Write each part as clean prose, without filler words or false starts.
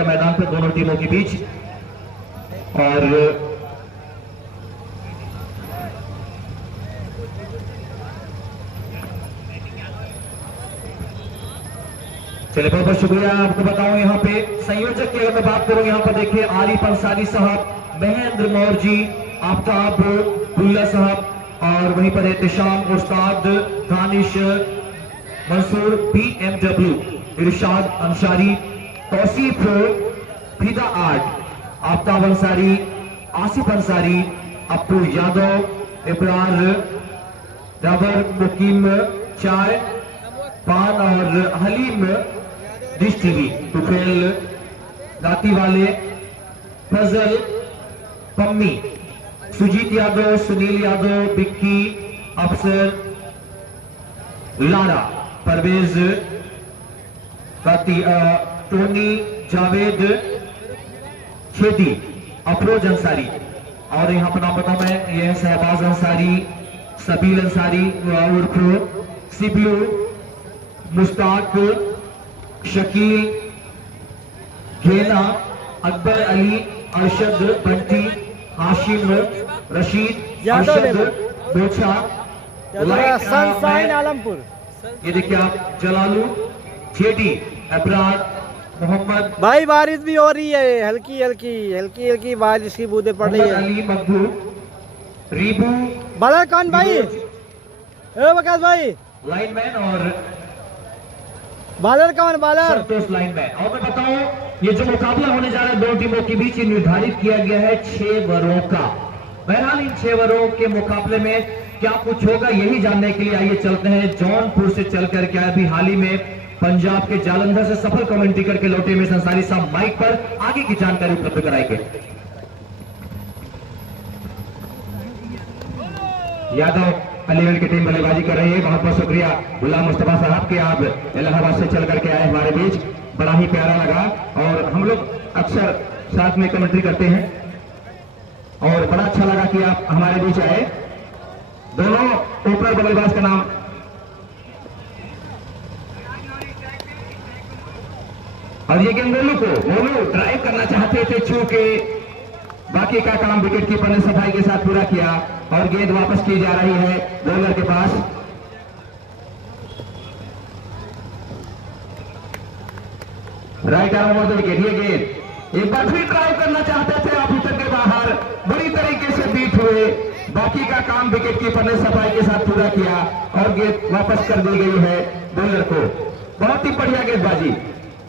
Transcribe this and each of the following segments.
जाएगा मैदान पर दोनों टीमों के बीच। और चलिए बहुत बहुत शुक्रिया। आपको बताऊं यहाँ पे संयोजक की अगर मैं बात करूं, यहाँ पर देखिए आरिफ अंसारी साहब, महेंद्र मौर्य जी, आफ्ताब भुल्ला साहब, और वहीं पर एहतशाम उस्ताद, दानिश मंसूर, BMW, इरशाद अंसारी, तौसीफ फिदा आर्ट, आफ्ताब अंसारी, आसिफ अंसारी, अप्पू यादव, इब्रार रबर, मुकीम चाय पान और हलीम डिश टीवी, तुफेल दाती वाले, फजल पम्मी, सुजीत यादव, सुनील यादव, बिक्की, अफसर लाड़ा, परवेज टोनी, जावेद खेती, अफरोज अंसारी, और यहाँ पर नाम बताऊं मैं, ये है शहबाज अंसारी, सबील अंसारी उर्फ सिबलू, मुश्ताक, शकील, घेना, अकबर अली, अरशद बंटी, हाशिम, रशीद, अरशद बोछा, सनशाइन आलमपुर, ये देखिए आप जलालू, जेडी, अबरार, मोहम्मद भाई बारिश भी हो रही है, हल्की हल्की बारिश की बूंदें पड़ रही है। अली, मकबू, रीबू, बड़ा कौन भाई, ए वकास भाई, लाइनमैन, और बालर कौन, बालर संतोष लाइनमैन। और मैं बताऊं, ये जो मुकाबला होने जा रहा है दो टीमों के बीच, ये निर्धारित किया गया है 6 ओवरों का। बहरहाल इन 6 ओवरों के मुकाबले में क्या कुछ होगा यही जानने के लिए आइए चलते हैं जौनपुर से चलकर के अभी हाल ही में पंजाब के जालंधर से सफल कमेंट्री करके लौटे में अंसारी साहब माइक पर आगे की जानकारी उपलब्ध कराएंगे। यादव अलीगढ़ की टीम बल्लेबाजी कर रही है। बहुत बहुत शुक्रिया गुलाम मुस्तफा साहब के, आप इलाहाबाद से चल करके आए हमारे बीच, बड़ा ही प्यारा लगा। और हम लोग अक्सर साथ में कमेंट्री करते हैं और बड़ा अच्छा लगा कि आप हमारे बीच आए। दोनों ओपनर बल्लेबाज का नाम और ये गेंद मोनू ड्राइव करना चाहते थे, चूंकि बाकी का काम विकेट कीपर ने सफाई के साथ पूरा किया और गेंद वापस की जा रही है बॉलर के पास। Right arm over the wicket, ये गेंद एक बार फिर ड्राइव करना चाहते थे, आप विकेट के बाहर बड़ी तरीके से बीट हुए। बाकी का काम विकेट कीपर ने सफाई के साथ पूरा किया और गेंद वापस कर दी गई है बॉलर को। बहुत ही बढ़िया गेंदबाजी,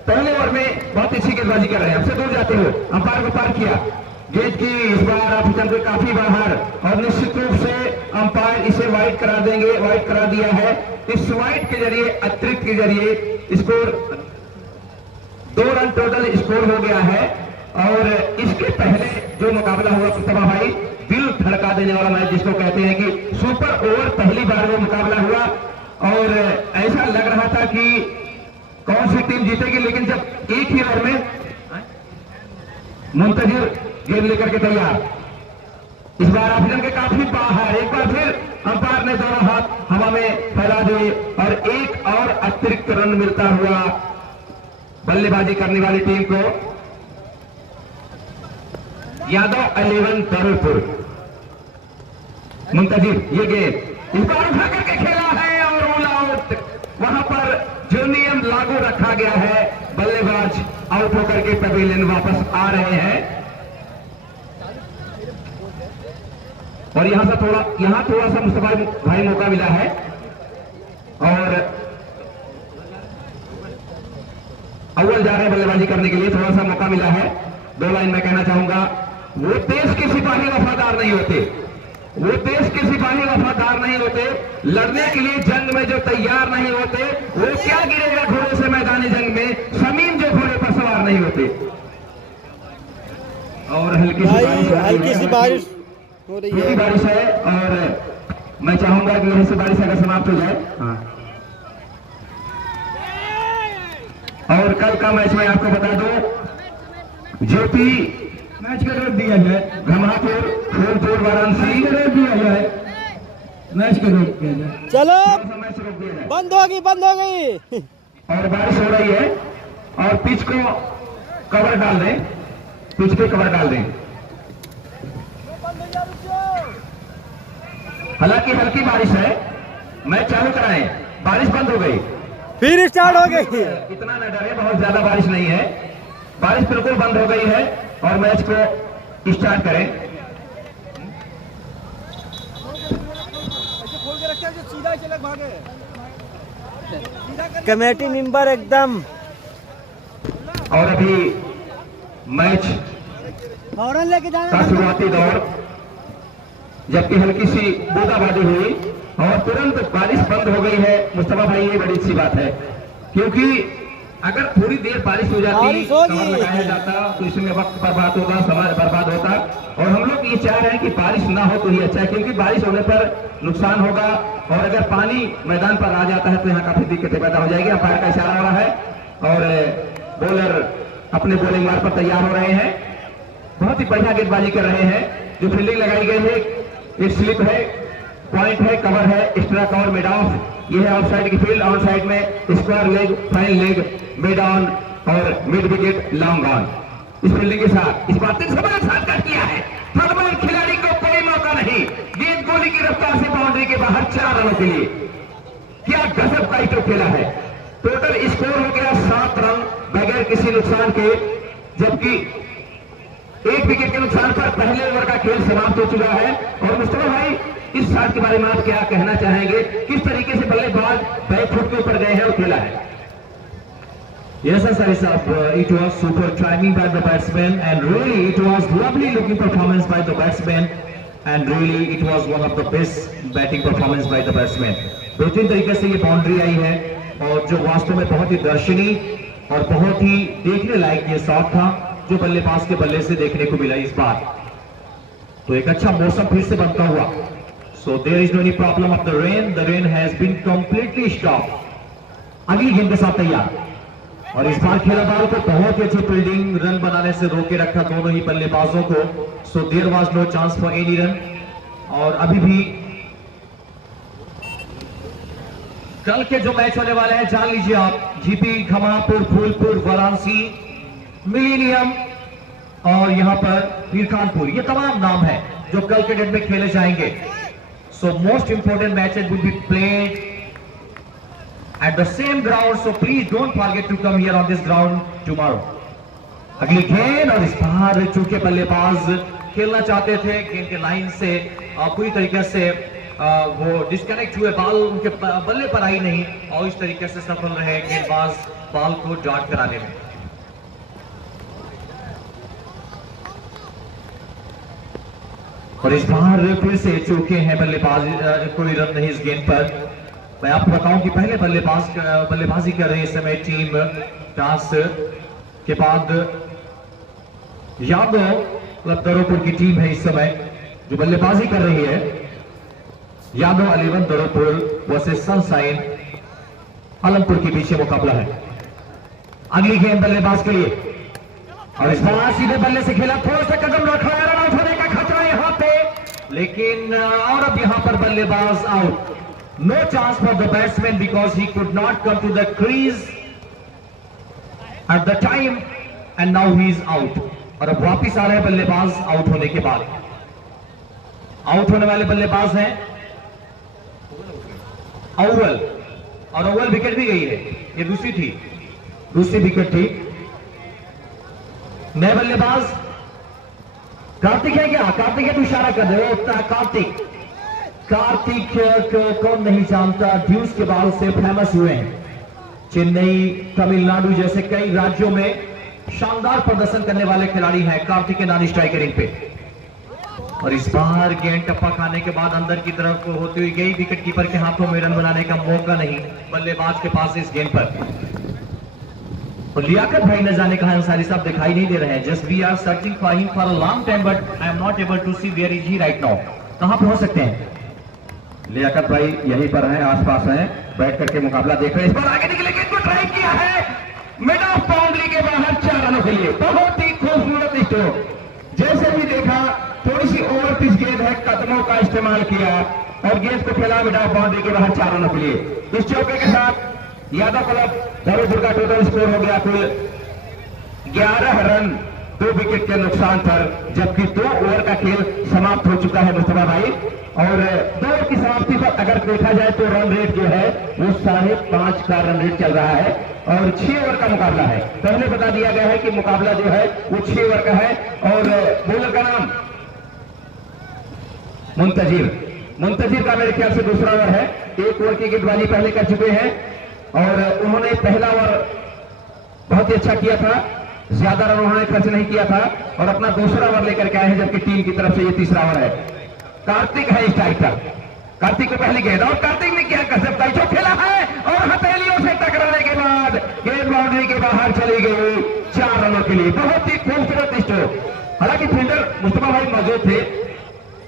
पहले ओवर में बहुत अच्छी गेंदबाजी कर रहे हैं। हमसे दूर जाते हो, अंपायर को पार किया, गेंद की इस बार आप चल काफी बाहर, और निश्चित रूप से अंपायर इसे वाइड करा देंगे, वाइड करा दिया है। इस वाइड के जरिए, अतिरिक्त के जरिए स्कोर 2 रन टोटल स्कोर हो गया है। और इसके पहले जो मुकाबला हुआ मुस्तफा भाई, दिल धड़का देने वाला मैच जिसको कहते हैं कि सुपर ओवर, पहली बार वो मुकाबला हुआ और ऐसा लग रहा था कि कौन सी टीम जीतेगी, लेकिन जब एक ही ओवर में मुंतजिर गेंद लेकर के तैयार, इस बार अभियान के काफी बाहर, एक बार फिर अंपायर ने दोनों हाथ हवा में फैला दिए और एक और अतिरिक्त रन मिलता हुआ बल्लेबाजी करने वाली टीम को। यादव 11 दरुलपुर, मुंतजिर ये गेंद इस बार उठा करके खेला है और ऑल आउट। वहां पर जो नियम लागू रखा गया है, बल्लेबाज आउट होकर के पवेलियन वापस आ रहे हैं। और यहां थोड़ा सा मुस्तफा भाई मौका मिला है और अव्वल जा रहे हैं बल्लेबाजी करने के लिए, थोड़ा सा मौका मिला है। 2 लाइन में कहना चाहूंगा, वो देश के सिपाही वफादार नहीं होते, वो देश के सिपाही वफादार नहीं होते, लड़ने के लिए जंग में जो तैयार नहीं होते, वो क्या गिरेगा घोड़े से मैदानी जंग में, शमीम जो घोड़े पर सवार नहीं होते। और हल्की सी बारिश हो रही है, बारिश है और मैं चाहूंगा कि यहीं से बारिश अगर समाप्त हो जाए। हाँ। और कल का मैच में आपको बता दो, जेपी मैच का रोक दिया जाए, घमापुर फूलपुर वाराणसी रोक दिया जाए, मैच का रोक दिया जाए, चलो मैच रोक दिया जाए, बंद हो गई और बारिश हो रही है और पिच को कवर डाल दें, पिच पे कवर डाल दें। हालांकि हल्की बारिश है, मैच चालू कराएं, बारिश बंद हो गई, फिर स्टार्ट हो गई। इतना न डरे, बहुत ज्यादा बारिश नहीं है, बारिश बिल्कुल बंद हो गई है और मैच को स्टार्ट करें। कमेटी मेंबर एकदम। और अभी मैच फौरन लेके का जाना। शुरुआती दौर, जबकि हल्की सी बूंदाबांदी हुई और तुरंत बारिश बंद हो गई है। मुस्तफा भाई, ये बड़ी अच्छी बात है, क्योंकि अगर थोड़ी देर बारिश हो जाती, बारिश होगी, कवर लगाया जाता, तो इसमें वक्त बर्बाद होगा, समय बर्बाद होता। और हम लोग ये चाह रहे हैं कि बारिश ना हो तो ही अच्छा है, क्योंकि बारिश होने पर नुकसान होगा और अगर पानी मैदान पर आ जाता है तो यहाँ काफी दिक्कतें पैदा हो जाएगी। अंपायर का इशारा हो रहा है और बॉलर अपने बॉलिंग मार्ग पर तैयार हो रहे हैं, बहुत ही बढ़िया गेंदबाजी कर रहे हैं। जो फील्डिंग लगाई गई है, एक स्लिप है, पॉइंट है, कवर है, एक्स्ट्रा कवर, मिड ऑफ, ये है ऑफ साइड की फील्ड। ऑन साइड में square leg, fine leg, mid on और मिड विकेट, लॉन्ग ऑन। इस फील्डिंग के साथ इस बार 3 साथ कर किया है। थर्ड खिलाड़ी को कोई मौका नहीं, गेंद गोली की रफ्तार से बाउंड्री के बाहर 4 रनों के लिए। क्या गजब का स्ट्रोक खेला है। टोटल स्कोर हो गया 7 रन बगैर किसी नुकसान के, जबकि 1 विकेट के नुकसान पर पहले ओवर का खेल समाप्त हो चुका है। और मुस्तफा भाई, इस शॉट के बारे में आप क्या कहना चाहेंगे, किस तरीके से बल्लेबाज बैक फुट के ऊपर गए हैं और खेला है? Yes, sir, it was super timing by the batsman, and really it was lovely looking performance by the batsman, and really it was one of the best batting performance by the batsman. 2-3 तरीके से ये boundary आई है और जो वास्तव में बहुत ही दर्शनीय और बहुत ही देखने लायक ये शॉट था जो बल्लेबाज के बल्ले से देखने को मिला इस बार। तो एक अच्छा मौसम फिर से बनता हुआ। So there is no any problem of the rain. The rain has been completely stopped. अगली गेंद के साथ तैयार और इस बार खेला बाल को बहुत ही अच्छी फील्डिंग, रन बनाने से रोके रखा दोनों ही बल्लेबाजों को। So there was no chance for any run. और अभी भी कल के जो मैच होने वाले हैं जान लीजिए आप, जीपी, खमापुर, फूलपुर, वाराणसी, मिलेनियम और यहां पर पीरखानपुर, ये तमाम नाम है जो कल के डेट में खेले जाएंगे। So most important matches will be played at the same ground, so please don't forget to come here on this ground tomorrow. अगली गेंद और इस बार चूंकि बल्लेबाज खेलना चाहते थे गेंद के लाइन से पूरी तरीके से वो डिस्कनेक्ट हुए, बॉल उनके बल्ले पर आई नहीं और इस तरीके से सफल रहे गेंदबाज बॉल को डॉट कराने में। और इस बार फिर से चूके हैं बल्लेबाज, कोई रन नहीं इस गेंद पर। मैं आपको बताऊं कि पहले बल्लेबाजी कर रही है इस समय टीम टॉस के बाद यादव क्लब दरोपुर की टीम है इस समय जो बल्लेबाजी कर रही है। यादव 11 दरोपुर वर्सेस सनशाइन आलमपुर के बीच मुकाबला है। अगली गेंद बल्लेबाज के लिए और इस बार सीधे बल्ले से खेला, थोड़ा सा कदम रखा, रन आउट होने का खतरा यहां पे, लेकिन और अब यहां पर बल्लेबाज out. No chance for the batsman because he could not come to the crease at the time and now he is out. और अब वापिस आ रहे हैं बल्लेबाज आउट होने के बाद। आउट होने वाले बल्लेबाज हैं अव्वल, और अव्वल विकेट भी गई है, ये दूसरी विकेट थी। नए बल्लेबाज कार्तिक है क्या? कार्तिक है तो इशारा कर दे, कार्तिक को कौन नहीं जानता, ड्यूस के बाल से फेमस हुए हैं। चेन्नई, तमिलनाडु जैसे कई राज्यों में शानदार प्रदर्शन करने वाले खिलाड़ी हैं कार्तिक के नानी स्ट्राइकरिंग पे। और इस बार गेंद टप्पा खाने के बाद अंदर की तरफ होती हुई गई, विकेट कीपर के हाथों में रन बनाने का मौका नहीं बल्लेबाज के पास इस गेंद पर। और लियाकत भाई न जाने कहा अंसारी साहब दिखाई नहीं दे रहे हैं। Just we are searching for him for a long time but I am not able to see where is he right now. कहां पे हो सकते हैं? लियाकत भाई यहीं पर हैं, आसपास हैं, बैठ करके मुकाबला देख रहे हैं। इस बार आगे निकले, गेंद को ट्राई किया है, मिड ऑफ बाउंड्री के बाहर 4 रनों के लिए। बहुत ही खूबसूरत स्ट्रोक, जैसे भी देखा थोड़ी सी ओवर पिच गेंद है, कदमों का इस्तेमाल किया और गेंद को खेला मिड ऑफ बाउंड्री के बाहर 4 रनों के लिए। इस चौके के साथ यादव क्लब दरोपुर का टोटल स्कोर हो गया कुल 11 रन 2 विकेट के नुकसान पर, जबकि 2 ओवर का खेल समाप्त हो चुका है मुस्तफा भाई। और 2 ओवर की समाप्ति पर अगर देखा जाए तो रन रेट जो है वो 5.5 का रन रेट चल रहा है और 6 ओवर का मुकाबला है। पहले बता दिया गया है कि मुकाबला जो है वो 6 ओवर का है। और बॉलर का नाम मुंतजिर का मेरे ख्याल से दूसरा ओवर है। 1 ओवर की गेंदबाजी पहले कर चुके हैं और उन्होंने पहला ओवर बहुत ही अच्छा किया था, ज्यादा रन उन्होंने खर्च नहीं किया था और अपना दूसरा ओवर लेकर के आए हैं, जबकि टीम की तरफ से ये तीसरा ओवर है। कार्तिक है स्ट्राइकर, कार्तिक को पहली गेंद और कार्तिक ने क्या कर सकता है, जो खेला है और हथेलियों से टकराने के बाद गेंद बाउंड्री के बाहर चली गई 4 रनों के लिए। बहुत ही खूबसूरत स्ट्रोक। हालांकि फील्डर मुस्तफा भाई मौजूद थे,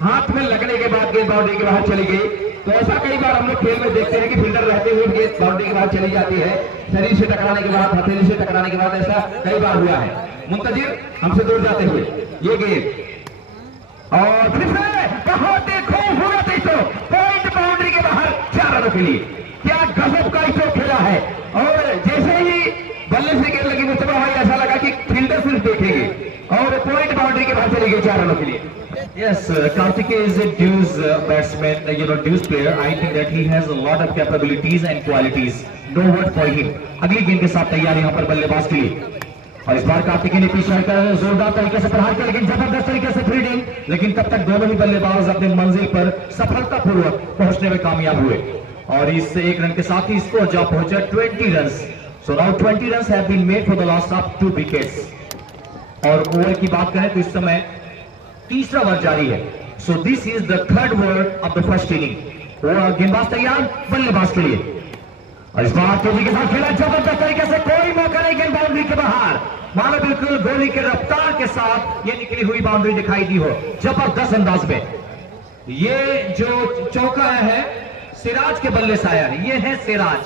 हाथ में लगने के बाद गेंद बाउंड्री के बाहर चली गई। तो ऐसा कई बार हम लोग खेल में देखते हैं कि फील्डर रहते हुए गेंद बाउंड्री के बाहर चली जाती है, शरीर से टकराने के बाद, हथेली से टकराने के बाद, ऐसा कई बार हुआ है। मुंतजिर हमसे दूर जाते हुए ये गेंद और फिर से बहुत ही खूबसूरत स्ट्रोक, पॉइंट बाउंड्री के बाहर 4 रनों के लिए। क्या गजब का स्ट्रोक खेला है। और जैसे ही बल्ले से गेंद लगी मुस्तफा भाई ऐसा लगा कि फील्डर सिर्फ देखेंगे और पॉइंट बाउंड्री के बाहर चली गई 4 रनों के लिए। Yes, Karthikeya is a dues batsman, dues player. I think that he has a lot of capabilities and qualities. No word for him. अगली गेंद के साथ तैयार यहाँ पर बल्लेबाज के लिए और इस बार कार्तिकेय ने पीछे हटकर जोरदार तरीके से प्रहार किया, लेकिन जबरदस्त तरीके से फील्डिंग, लेकिन तब तक दोनों ही बल्लेबाज अपने मंजिल पर सफलतापूर्वक पहुंचने में कामयाब हुए और इस 1 रन के साथ ही स्कोर जा पहुंचा 20 run. So now 20 runs have been made for the last of 2 wickets. और ओवर की बात करें तो इस समय तीसरा ओवर जारी है। So this is the 3rd over of the first inning. गेंदबाज तैयार बल्लेबाज के लिए और इस बार तेजी के साथ खेला जबरदस्त तरीके से, कोई मौका नहीं, गेंद बाउंड्री के बाहर, मानो बिल्कुल गोली के रफ्तार के साथ ये निकली हुई बाउंड्री दिखाई दी हो जबरदस्त अंदाज में। ये जो चौका है सिराज के बल्ले से आया है, ये है सिराज।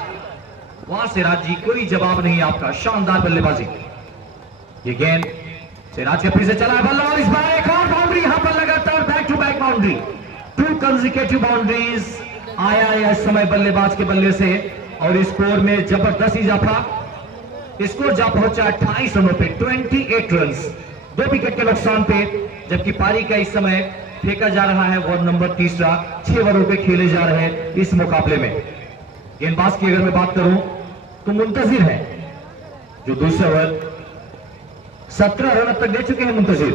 वाह सिराज जी, कोई जवाब नहीं आपका, शानदार बल्लेबाजी। ये गेंद सिराज के फिर से चला है बल्ला और इस बार एक और बाउंड्री यहां पर लगातार back to back boundary, 2 consecutive boundaries आया इस समय बल्लेबाज के बल्ले से और स्कोर में जबरदस्त इजाफा। स्कोर जा पहुंचा 28 रनों पे, 28 रन 2 विकेट के नुकसान पे, जबकि पारी का इस समय फेंका जा रहा है ओवर नंबर 3, 6 ओवरों पे खेले जा रहे हैं इस मुकाबले में। गेंदबाज की अगर मैं बात करूं तो मुंतजिर है, जो दूसरे ओवर 17 रन अब तक दे चुके हैं मुंतजिर।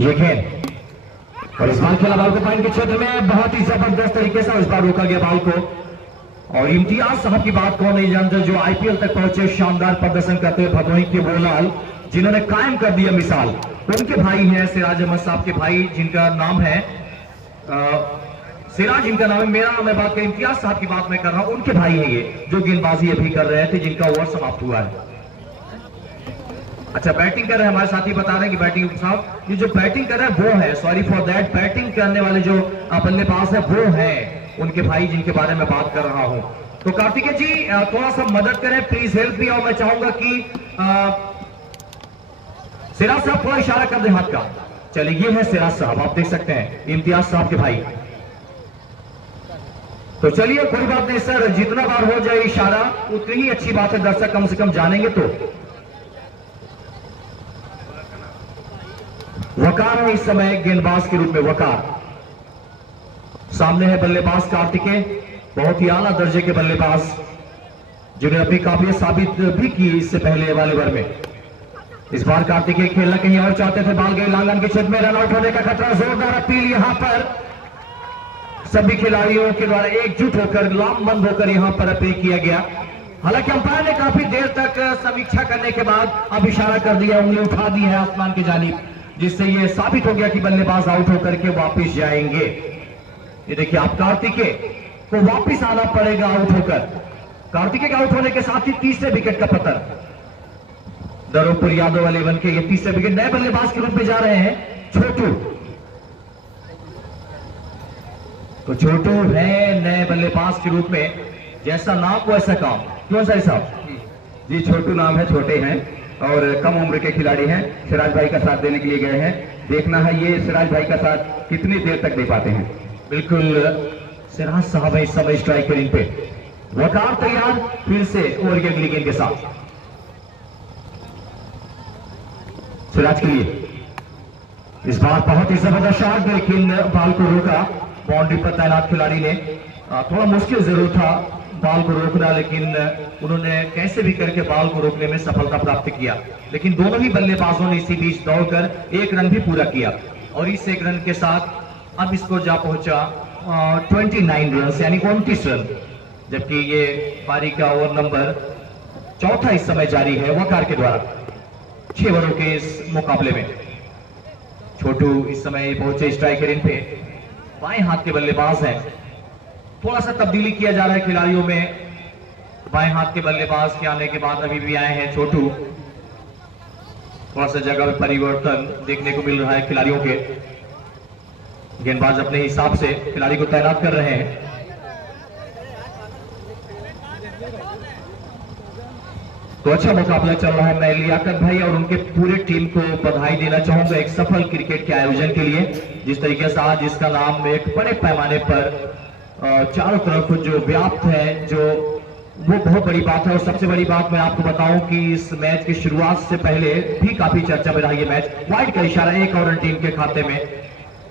ये गेंद और इस बार खेला बॉल को पॉइंट के क्षेत्र में बहुत ही जबरदस्त तरीके से, इस बार रोका गया बॉल को। और इम्तियाज साहब की बात कौन नहीं जानता, जो आईपीएल तक पहुंचे, शानदार प्रदर्शन करते हुए भदोही के बोलाल, जिन्होंने कायम कर दिया मिसाल। उनके भाई हैं सिराज अहमद साहब के भाई, जिनका नाम है सिराज, इनका नाम है, मेरा नाम है, बात कर इम्तियाज साहब की बात मैं कर रहा हूं, उनके भाई हैं ये, जो गेंदबाजी अभी कर रहे थे, जिनका ओवर समाप्त हुआ है। अच्छा, बैटिंग कर रहे हैं हमारे साथी, बता रहे हैं कि बैटिंग साहब, ये जो बैटिंग कर रहे हैं वो है, सॉरी फॉर दैट, बैटिंग करने वाले जो बल्लेबाज है वो है उनके भाई, जिनके बारे में बात कर रहा हूं। तो कार्तिकेय जी थोड़ा सा मदद करें, प्लीज हेल्प मी। और मैं चाहूंगा कि सिराज साहब थोड़ा इशारा कर दें हाथ का। चलिए, ये है सिराज साहब, आप देख सकते हैं इम्तियाज साहब के भाई। तो चलिए, कोई बात नहीं सर, जितना बार हो जाए इशारा उतनी ही अच्छी बात है, दर्शक कम से कम जानेंगे। तो वकार है इस समय गेंदबाज के रूप में, वकार सामने है बल्लेबाज कार्तिकेय, बहुत ही आला दर्जे के बल्लेबाज, जिन्हें अपनी काबिलियत साबित भी की इससे पहले वाले ओवर में। इस बार कार्तिकेय खेलना कहीं और चाहते थे, बाल गए लांगन के क्षेत्र में, रन आउट होने का खतरा, जोरदार अपील यहां पर सभी खिलाड़ियों के द्वारा एकजुट होकर, लामबंद होकर यहां पर अपील किया गया। हालांकि अंपायर ने काफी देर तक समीक्षा करने के बाद अब इशारा कर दिया, उंगली उठा दी है आसमान की जानिब, जिससे यह साबित हो गया कि बल्लेबाज आउट होकर के वापिस जाएंगे। ये देखिए, आप कार्तिकेय को वापिस आना पड़ेगा आउट होकर। कार्तिकेय के आउट होने के साथ ही तीसरे विकेट का पत्थर दरोपुर यादव वाले बन के, ये तीसरे विकेट नए बल्लेबाज के रूप में जा रहे हैं छोटू। तो छोटू है नए बल्लेबाज के रूप में, जैसा नाम वैसा काम, क्यों सही साहब जी? छोटू नाम है, छोटे हैं और कम उम्र के खिलाड़ी हैं, सिराज भाई का साथ देने के लिए गए हैं। देखना है ये सिराज भाई का साथ कितनी देर तक दे पाते हैं। बिल्कुल, सिराज साहब है इस समय स्ट्राइक रेंज पे। वकार तैयार फिर से ओवर की अगली गेंद के साथ सिराज के लिए। इस बार बहुत ही जबरदस्त शॉट, लेकिन बॉल को रोका बाउंड्री पर तैनात खिलाड़ी ने। थोड़ा मुश्किल जरूर था बॉल को रोकना, लेकिन उन्होंने कैसे भी करके बॉल को रोकने में सफलता प्राप्त किया। लेकिन दोनों ही बल्लेबाजों ने इसी बीच दौड़कर एक रन भी पूरा किया और इस एक रन के साथ अब स्कोर जा पहुंचा 29 रन यानी 29 रन, जबकि ये पारी का ओवर नंबर चौथा इस समय जारी है वकार के द्वारा 6 ओवरों के इस मुकाबले में। छोटू इस समय पहुंचे स्ट्राइकर इन पे, बाएं हाथ के बल्लेबाज हैं। थोड़ा सा तब्दीली किया जा रहा है खिलाड़ियों में, बाएं हाथ के बल्लेबाज के आने के बाद अभी भी आए हैं छोटू। थोड़ा सा जगह में परिवर्तन देखने को मिल रहा है खिलाड़ियों के, गेंदबाज अपने हिसाब से खिलाड़ी को तैनात कर रहे हैं। तो अच्छा मुकाबला चल रहा है। मैं लियाकत भाई और उनके पूरे टीम को बधाई देना चाहूंगा एक सफल क्रिकेट के आयोजन के लिए। जिस तरीके से आज इसका नाम एक बड़े पैमाने पर चारों तरफ जो व्याप्त है, जो वो बहुत बड़ी बात है। और सबसे बड़ी बात मैं आपको बताऊं कि इस मैच की शुरुआत से पहले भी काफी चर्चा में रहा ये मैच। वाइड का इशारा एक और टीम के खाते में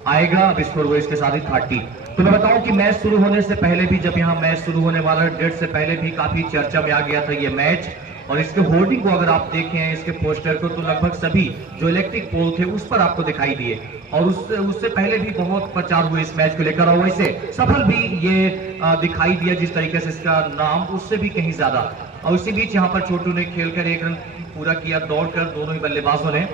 आएगा। अब स्कोर वो इसके साथ ही 30। तो मैं बताऊं कि मैच शुरू होने से पहले भी, जब यहाँ मैच शुरू होने वाला डेट से पहले भी काफी चर्चा में आ गया था ये मैच। और इसके होर्डिंग को अगर आप देखें, इसके पोस्टर को, तो लगभग सभी जो इलेक्ट्रिक पोल थे उस पर आपको दिखाई दिए। और उससे पहले भी बहुत प्रचार हुए इस मैच को लेकर और वैसे सफल भी ये दिखाई दिया जिस तरीके से इसका नाम, उससे भी कहीं ज्यादा। और उसी बीच यहाँ पर छोटू ने खेलकर एक रन पूरा किया दौड़कर, दोनों ही बल्लेबाजों ने।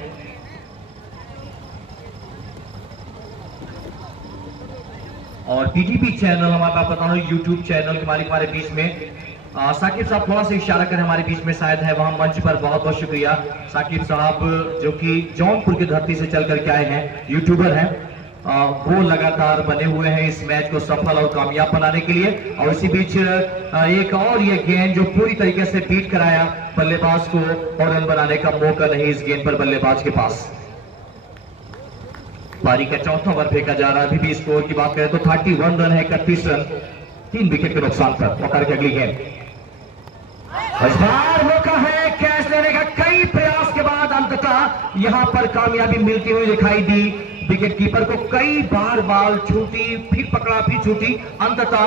और पीटीपी चैनल हमारे बता रहा हूँ यूट्यूब चैनल के मालिक हमारे बीच में साकिब साहब थोड़ा सा इशारा करें हमारे बीच में शायद है वहां मंच पर। बहुत बहुत शुक्रिया साकिब साहब, जो कि जौनपुर की धरती से चल करके आए हैं, यूट्यूबर हैं। वो लगातार बने हुए हैं इस मैच को सफल और कामयाब बनाने के लिए। और इसी बीच एक और ये गेंद जो पूरी तरीके से बीट कराया बल्लेबाज को और रन बनाने का मौका नहीं इस गेंद पर बल्लेबाज के पास। पारी का चौथा ओवर फेंका जा रहा है। अभी भी स्कोर की बात करें तो 31 रन है, 31 रन, 3 विकेट के नुकसान पर। वकार की अगली गेंद, इस बार मौका है कैच लेने का। कई प्रयास के बाद अंततः यहां पर कामयाबी मिलती हुई दिखाई दी। विकेट कीपर को कई बार बॉल छूटी, फिर पकड़ा, फिर छूटी, अंततः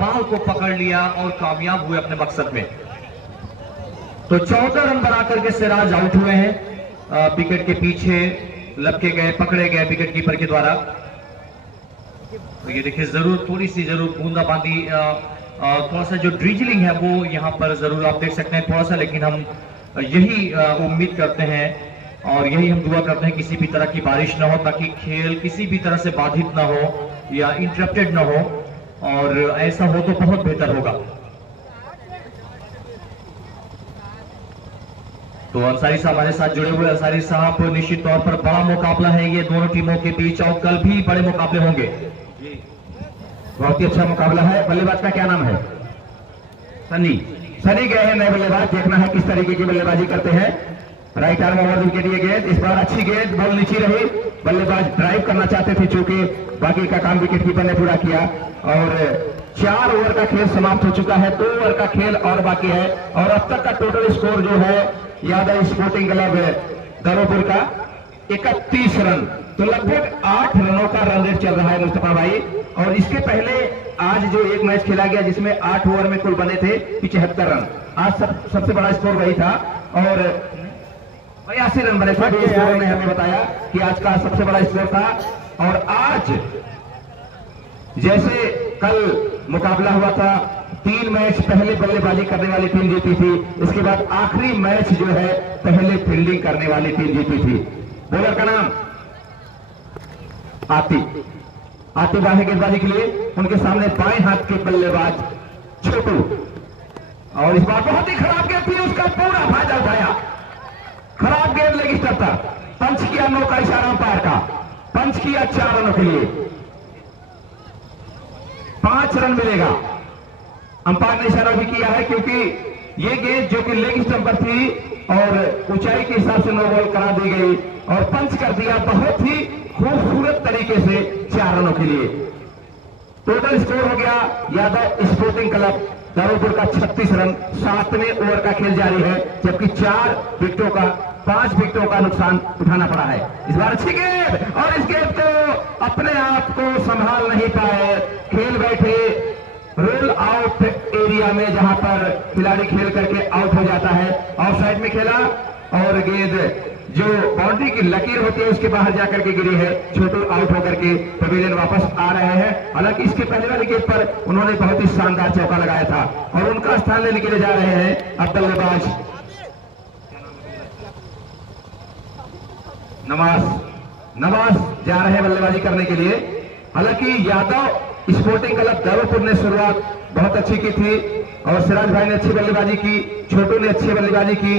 बॉल को पकड़ लिया और कामयाब हुए अपने मकसद में। तो 14 रन बनाकर के सिराज आउट हुए हैं। विकेट के पीछे लपके गए, पकड़े गए विकेट कीपर के द्वारा। तो ये देखिए जरूर थोड़ी सी जरूर बूंदाबांदी, थोड़ा सा जो ड्रिजलिंग है वो यहाँ पर जरूर आप देख सकते हैं थोड़ा सा, लेकिन हम यही उम्मीद करते हैं और यही हम दुआ करते हैं किसी भी तरह की बारिश ना हो, ताकि खेल किसी भी तरह से बाधित ना हो या इंटरप्टेड ना हो। और ऐसा हो तो बहुत बेहतर होगा। तो अंसारी साहब हमारे साथ जुड़े हुए। अंसारी साहब, निश्चित तौर पर बड़ा मुकाबला है ये दोनों टीमों के बीच और कल भी बड़े मुकाबले होंगे। बहुत ही अच्छा मुकाबला है। बल्लेबाज का क्या नाम है? सनी। सनी गए हैं नए बल्लेबाज, देखना है किस तरीके की बल्लेबाजी करते हैं। राइट आर्म ओवर विकेट ये गेंद, इस बार अच्छी गेंद, बॉल नीचे रही। बल्लेबाज ड्राइव करना चाहते थे, चूंकि बाकी का काम विकेट कीपर ने पूरा किया। और 4 ओवर का खेल समाप्त हो चुका है, 2 ओवर का खेल और बाकी है। और अब तक का टोटल स्कोर जो है यादव स्पोर्टिंग क्लब दरोपुर का 31 रन। तो लगभग 8 रनों का रन रेट चल रहा है मुस्तफा भाई। और इसके पहले आज जो एक मैच खेला गया जिसमें 8 ओवर में कुल बने थे 75 रन, आज सबसे बड़ा स्कोर वही था और 82 रन बने थे। स्कोर ने हमें बताया कि आज का सबसे बड़ा स्कोर था। और आज जैसे कल मुकाबला हुआ था, 3 मैच पहले बल्लेबाजी करने वाली टीम जीती थी, इसके बाद आखिरी मैच जो है पहले फील्डिंग करने वाली टीम जीती थी। बॉलर का नाम आती बाहे गेंदबाजी के लिए। उनके सामने बाएं हाथ के बल्लेबाज छोटू। और इस बार बहुत ही खराब गेंद थी, उसका पूरा फायदा उठाया। खराब गेंद लेग स्टंप था। पंच किया 9 का इशारा अंपायर का, पंच किया 4 रनों के लिए। 5 रन मिलेगा। अंपायर ने इशारा भी किया है क्योंकि ये गेंद जो कि लेग स्टंप पर थी और ऊंचाई के हिसाब से 9 बॉल करा दी गई और पंच कर दिया बहुत ही खूबसूरत तरीके से 4 रनों के लिए। टोटल स्कोर हो गया यादव स्पोर्टिंग क्लब दारोपुर का 36 रन। 7वें ओवर का खेल जारी है, जबकि 5 विकेटों का नुकसान उठाना पड़ा है। इस बार अच्छी गेंद, और इस गेंद को अपने आप को संभाल नहीं पाए, खेल बैठे रोल आउट एरिया में, जहां पर खिलाड़ी खेल करके आउट हो जाता है। ऑफ साइड में खेला और गेंद जो बाउंड्री की लकीर होती है उसके बाहर जाकर के गिरी है। छोटू आउट होकर के पवेलियन वापस आ रहे हैं। हालांकि इसके पहले वाली गेंद पर उन्होंने बहुत ही शानदार चौका लगाया था और उनका स्थान लेने के लिए जा रहे हैं अब बल्लेबाज नवाज जा रहे हैं बल्लेबाजी करने के लिए। हालांकि यादव स्पोर्टिंग क्लब दारोपुर ने शुरुआत बहुत अच्छी की थी और सिराज भाई ने अच्छी बल्लेबाजी की, छोटू ने अच्छी बल्लेबाजी की,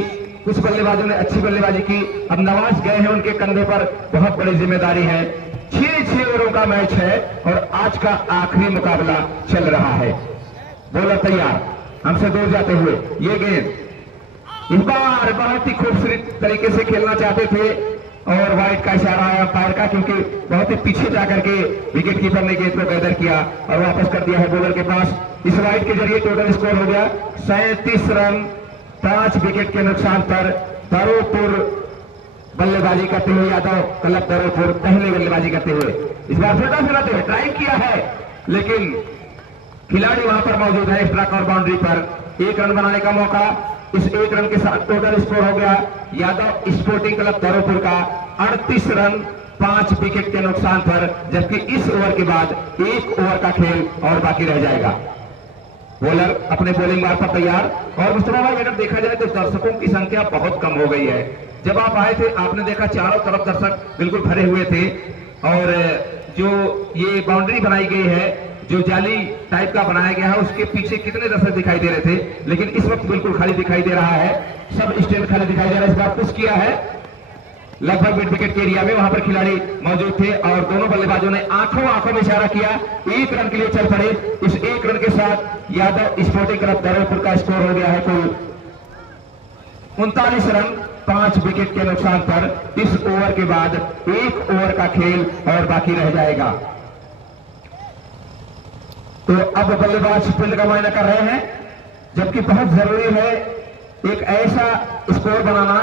कुछ बल्लेबाजों ने अच्छी बल्लेबाजी की। अब नवाज गए हैं, उनके कंधे पर बहुत बड़ी जिम्मेदारी है। 6 ओवरों का मैच है और आज का आखिरी मुकाबला चल रहा है। बॉलर तैयार, हमसे दूर जाते हुए ये गेंद इस बार बहुत ही खूबसूरत तरीके से खेलना चाहते थे और वाइड का इशारा आया अंपायर का, क्योंकि बहुत ही पीछे जाकर के विकेट कीपर ने गेंद को गैदर किया और वापस कर दिया है बॉलर के पास। इस वाइड के जरिए टोटल स्कोर हो गया 37 रन। 5 विकेट के नुकसान पर दारोपुर बल्लेबाजी करते हुए, यादव क्लब दारोपुर पहले बल्लेबाजी करते हुए। इस बार फटा फैलाते हुए ट्राई किया है, लेकिन खिलाड़ी वहां पर मौजूद है स्ट्राइक और बाउंड्री पर। 1 रन बनाने का मौका, इस 1 रन के साथ टोटल स्कोर हो गया यादव स्पोर्टिंग क्लब दारोपुर का 38 रन 5 विकेट के नुकसान पर, जबकि इस ओवर के बाद 1 ओवर का खेल और बाकी रह जाएगा। बॉलर अपने बॉलिंग मार्ग पर तैयार। और मुस्तफा भाई अगर देखा जाए तो दर्शकों की संख्या बहुत कम हो गई है। जब आप आए थे आपने देखा चारों तरफ दर्शक बिल्कुल भरे हुए थे और जो ये बाउंड्री बनाई गई है, जो जाली टाइप का बनाया गया है, उसके पीछे कितने दर्शक दिखाई दे रहे थे, लेकिन इस वक्त बिल्कुल खाली दिखाई दे रहा है। सब स्टैंड खाली दिखाई दे रहा है। इस बार पुश किया है लगभग मिड विकेट के एरिया में, वहां पर खिलाड़ी मौजूद थे और दोनों बल्लेबाजों ने आंखों में इशारा किया। 1 रन के लिए चल पड़े। इस 1 रन के साथ यादव स्पोर्टिंग क्लब दारोपुर का स्कोर हो गया है कुल 39 रन 5 विकेट के नुकसान पर। इस ओवर के बाद 1 ओवर का खेल और बाकी रह जाएगा। तो अब बल्लेबाज फील्ड का मुआयना कर रहे हैं, जबकि बहुत जरूरी है एक ऐसा स्कोर बनाना,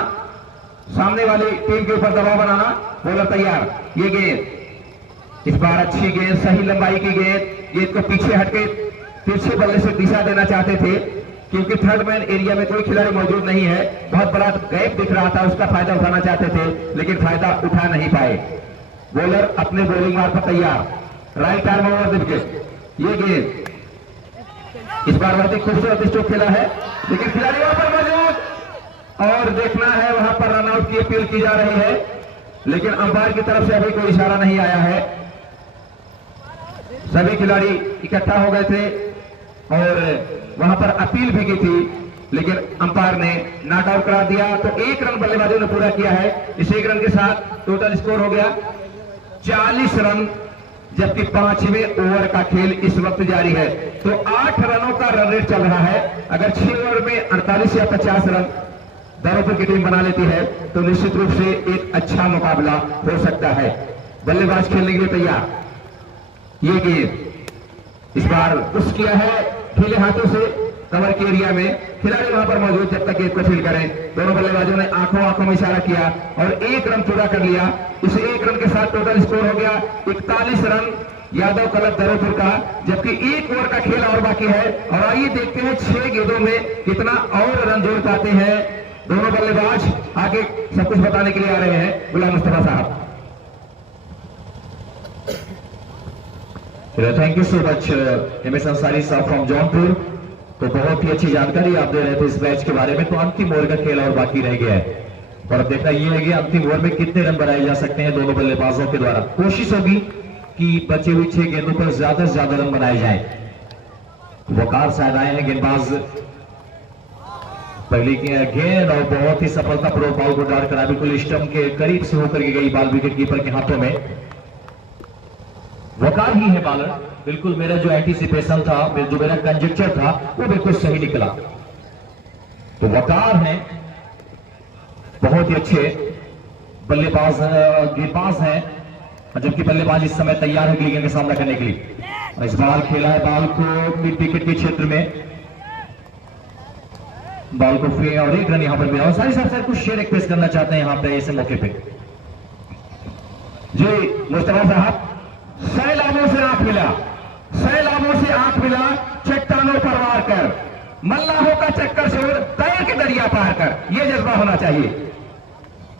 सामने वाली टीम के ऊपर दबाव बनाना। बॉलर तैयार, ये गेंद इस बार अच्छी गेंद, सही लंबाई की गेंद को पीछे हटके तिरछे बल्ले से दिशा देना चाहते थे, क्योंकि थर्ड मैन एरिया में कोई खिलाड़ी मौजूद नहीं है। बहुत बड़ा गैप दिख रहा था, उसका फायदा उठाना चाहते थे लेकिन फायदा उठा नहीं पाए। बॉलर अपने बॉलिंग मार्ग पर तैयार, right arm over the wicket. ये गेंद इस बार बहुत ही खूबसूरत स्ट्रोक खेला है, लेकिन खिलाड़ी वहां पर मौजूद और देखना है, वहां पर रन आउट की अपील की जा रही है, लेकिन अंपायर की तरफ से अभी कोई इशारा नहीं आया है। सभी खिलाड़ी इकट्ठा हो गए थे और वहां पर अपील भी की थी, लेकिन अंपायर ने नॉट आउट करा दिया। तो 1 रन बल्लेबाजों ने पूरा किया है। इस 1 रन के साथ टोटल स्कोर हो गया 40 रन, जबकि 5वें ओवर का खेल इस वक्त जारी है। तो 8 रनों का रन रेट चल रहा है। अगर 6 ओवर में 48 या 50 रन दारोपुर की टीम बना लेती है तो निश्चित रूप से एक अच्छा मुकाबला हो सकता है। बल्लेबाज खेलने के लिए तैयार, ये गेंद इस बार पुश किया है ढीले हाथों से कवर के एरिया में। खिलाड़ी वहां पर मौजूद जब तक गेंद को फील्ड करें। दोनों बल्लेबाजों ने आंखों में इशारा किया और 1 रन पूरा कर लिया। इस 1 रन के साथ टोटल स्कोर हो गया 41 रन यादव क्लब दारोपुर का, जबकि 1 ओवर का खेल और बाकी है। और आइए देखते हैं 6 गेंदों में कितना और रन जोड़ पाते हैं दोनों बल्लेबाज। आगे सब कुछ बताने के लिए आ रहे हैं गुलाम मुस्तफा साहब। Thank you so much MS Ansari साहब फ्रॉम जौनपुर। तो बहुत ही अच्छी जानकारी आप दे रहे थे इस मैच के बारे में। तो अंतिम ओवर का खेल और बाकी रह गया है और अब देखना यह है कि अंतिम ओवर में कितने रन बनाए जा सकते हैं दोनों बल्लेबाजों के द्वारा। कोशिश होगी कि बचे हुए 6 गेंदों पर ज्यादा से ज्यादा रन बनाए जाए। वकार शायद आए हैं गेंदबाज, पहली गेंद और बहुत ही सफलतापूर्वक बॉल को डाल करा बिल्कुल स्टंप के करीब से होकर के गई बॉल विकेट कीपर के हाथों में। वकार ही है बॉलर, बिल्कुल मेरा जो एंटीसिपेशन था, जो मेरा कंजेक्चर था वो बिल्कुल सही निकला। तो वकार हैं, बहुत ही अच्छे बल्लेबाज गेंदबाज हैं, जबकि बल्लेबाज इस समय तैयार है गेंद का सामना करने के लिए। इस बॉल खेला है बॉल को मिड विकेट के क्षेत्र में बॉल को फ्री और एक रन यहाँ पर मिला। और सारी साहब कुछ शेयर एक्सप्रेस करना चाहते हैं यहाँ पे इस मौके पे। जी मुस्तफा साहब, सैलाबों से आंख मिला, सैलाबों से आंख मिला, चट्टानों पर वार कर, मल्लाहों का चक्कर छोड़, तैर के दरिया पार कर, ये जज्बा होना चाहिए।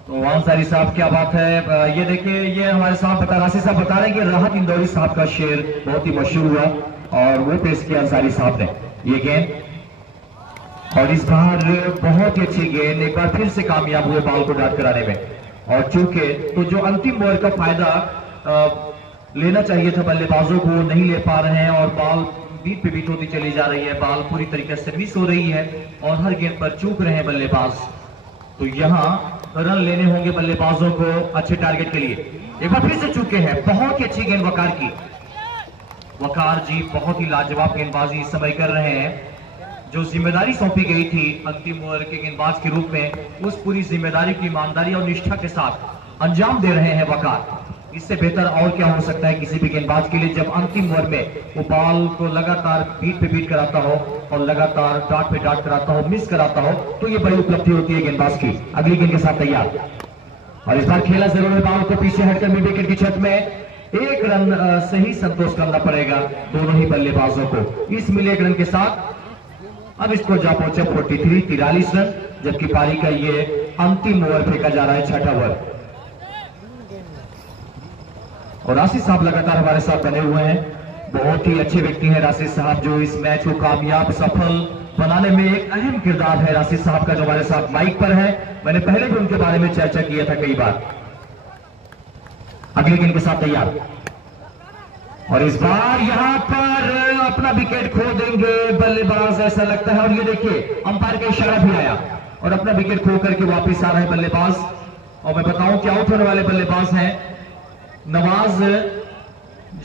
तो अंसारी साहब क्या बात है। ये देखिए, ये हमारे साहब राशि साहब बता रहे हैं कि राहत इंदौरी साहब का शेर बहुत ही मशहूर हुआ और वो पेश किया अंसारी साहब ने ये गेंद। और इस बार बहुत ही अच्छी गेंद, एक बार फिर से कामयाब हुए बॉल को डॉट कराने में। और चूंकि तो जो अंतिम ओवर का फायदा लेना चाहिए था बल्लेबाजों को, नहीं ले पा रहे हैं और बॉल बीट पे बीट होती चली जा रही है, बॉल पूरी तरीके से मिस हो रही है और हर गेंद पर चूक रहे हैं बल्लेबाज। तो यहाँ रन लेने होंगे बल्लेबाजों को अच्छे टारगेट के लिए। एक बार फिर से चूके हैं, बहुत ही अच्छी गेंद वकार की। वकार जी बहुत ही लाजवाब गेंदबाजी इस समय कर रहे हैं। जो जिम्मेदारी सौंपी गई थी अंतिम ओवर के गेंदबाज के रूप में, उस पूरी जिम्मेदारी की ईमानदारी और निष्ठा के साथ अंजाम दे रहे हैं वकार। इससे बेहतर और क्या हो सकता है किसी भी गेंदबाज के लिए, जब अंतिम ओवर में वो बॉल को लगातार बीट पे बीट कराता हो और लगातार डॉट पे डॉट कराता हो, मिस कराता हो, तो ये बड़ी उपलब्धि होती है गेंदबाज की। अगली गेंद के साथ तैयार और इस बार खेला जरूर है, बॉल को पीछे हटकर मिड विकेट की छत में एक रन से ही संतोष करना पड़ेगा दोनों ही बल्लेबाजों को। इस मिले एक रन के साथ अब इसको जा पहुंचे 43 रन, जबकि पारी का ये अंतिम ओवर फेंका जा रहा है, छठा ओवर। और राशिद साहब लगातार हमारे साथ बने हुए हैं, बहुत ही अच्छे व्यक्ति हैं राशिद साहब, जो इस मैच को कामयाब सफल बनाने में एक अहम किरदार है राशिद साहब का, जो हमारे साथ माइक पर है। मैंने पहले भी उनके बारे में चर्चा किया था कई बार। अगली गेंद के साथ तैयार और इस बार यहां पर अपना विकेट खो देंगे बल्लेबाज ऐसा लगता है। और ये देखिए अंपायर का इशारा भी आया और अपना विकेट खो करके वापस आ रहे हैं बल्लेबाज। और मैं बताऊं कि आउट होने वाले बल्लेबाज हैं नवाज,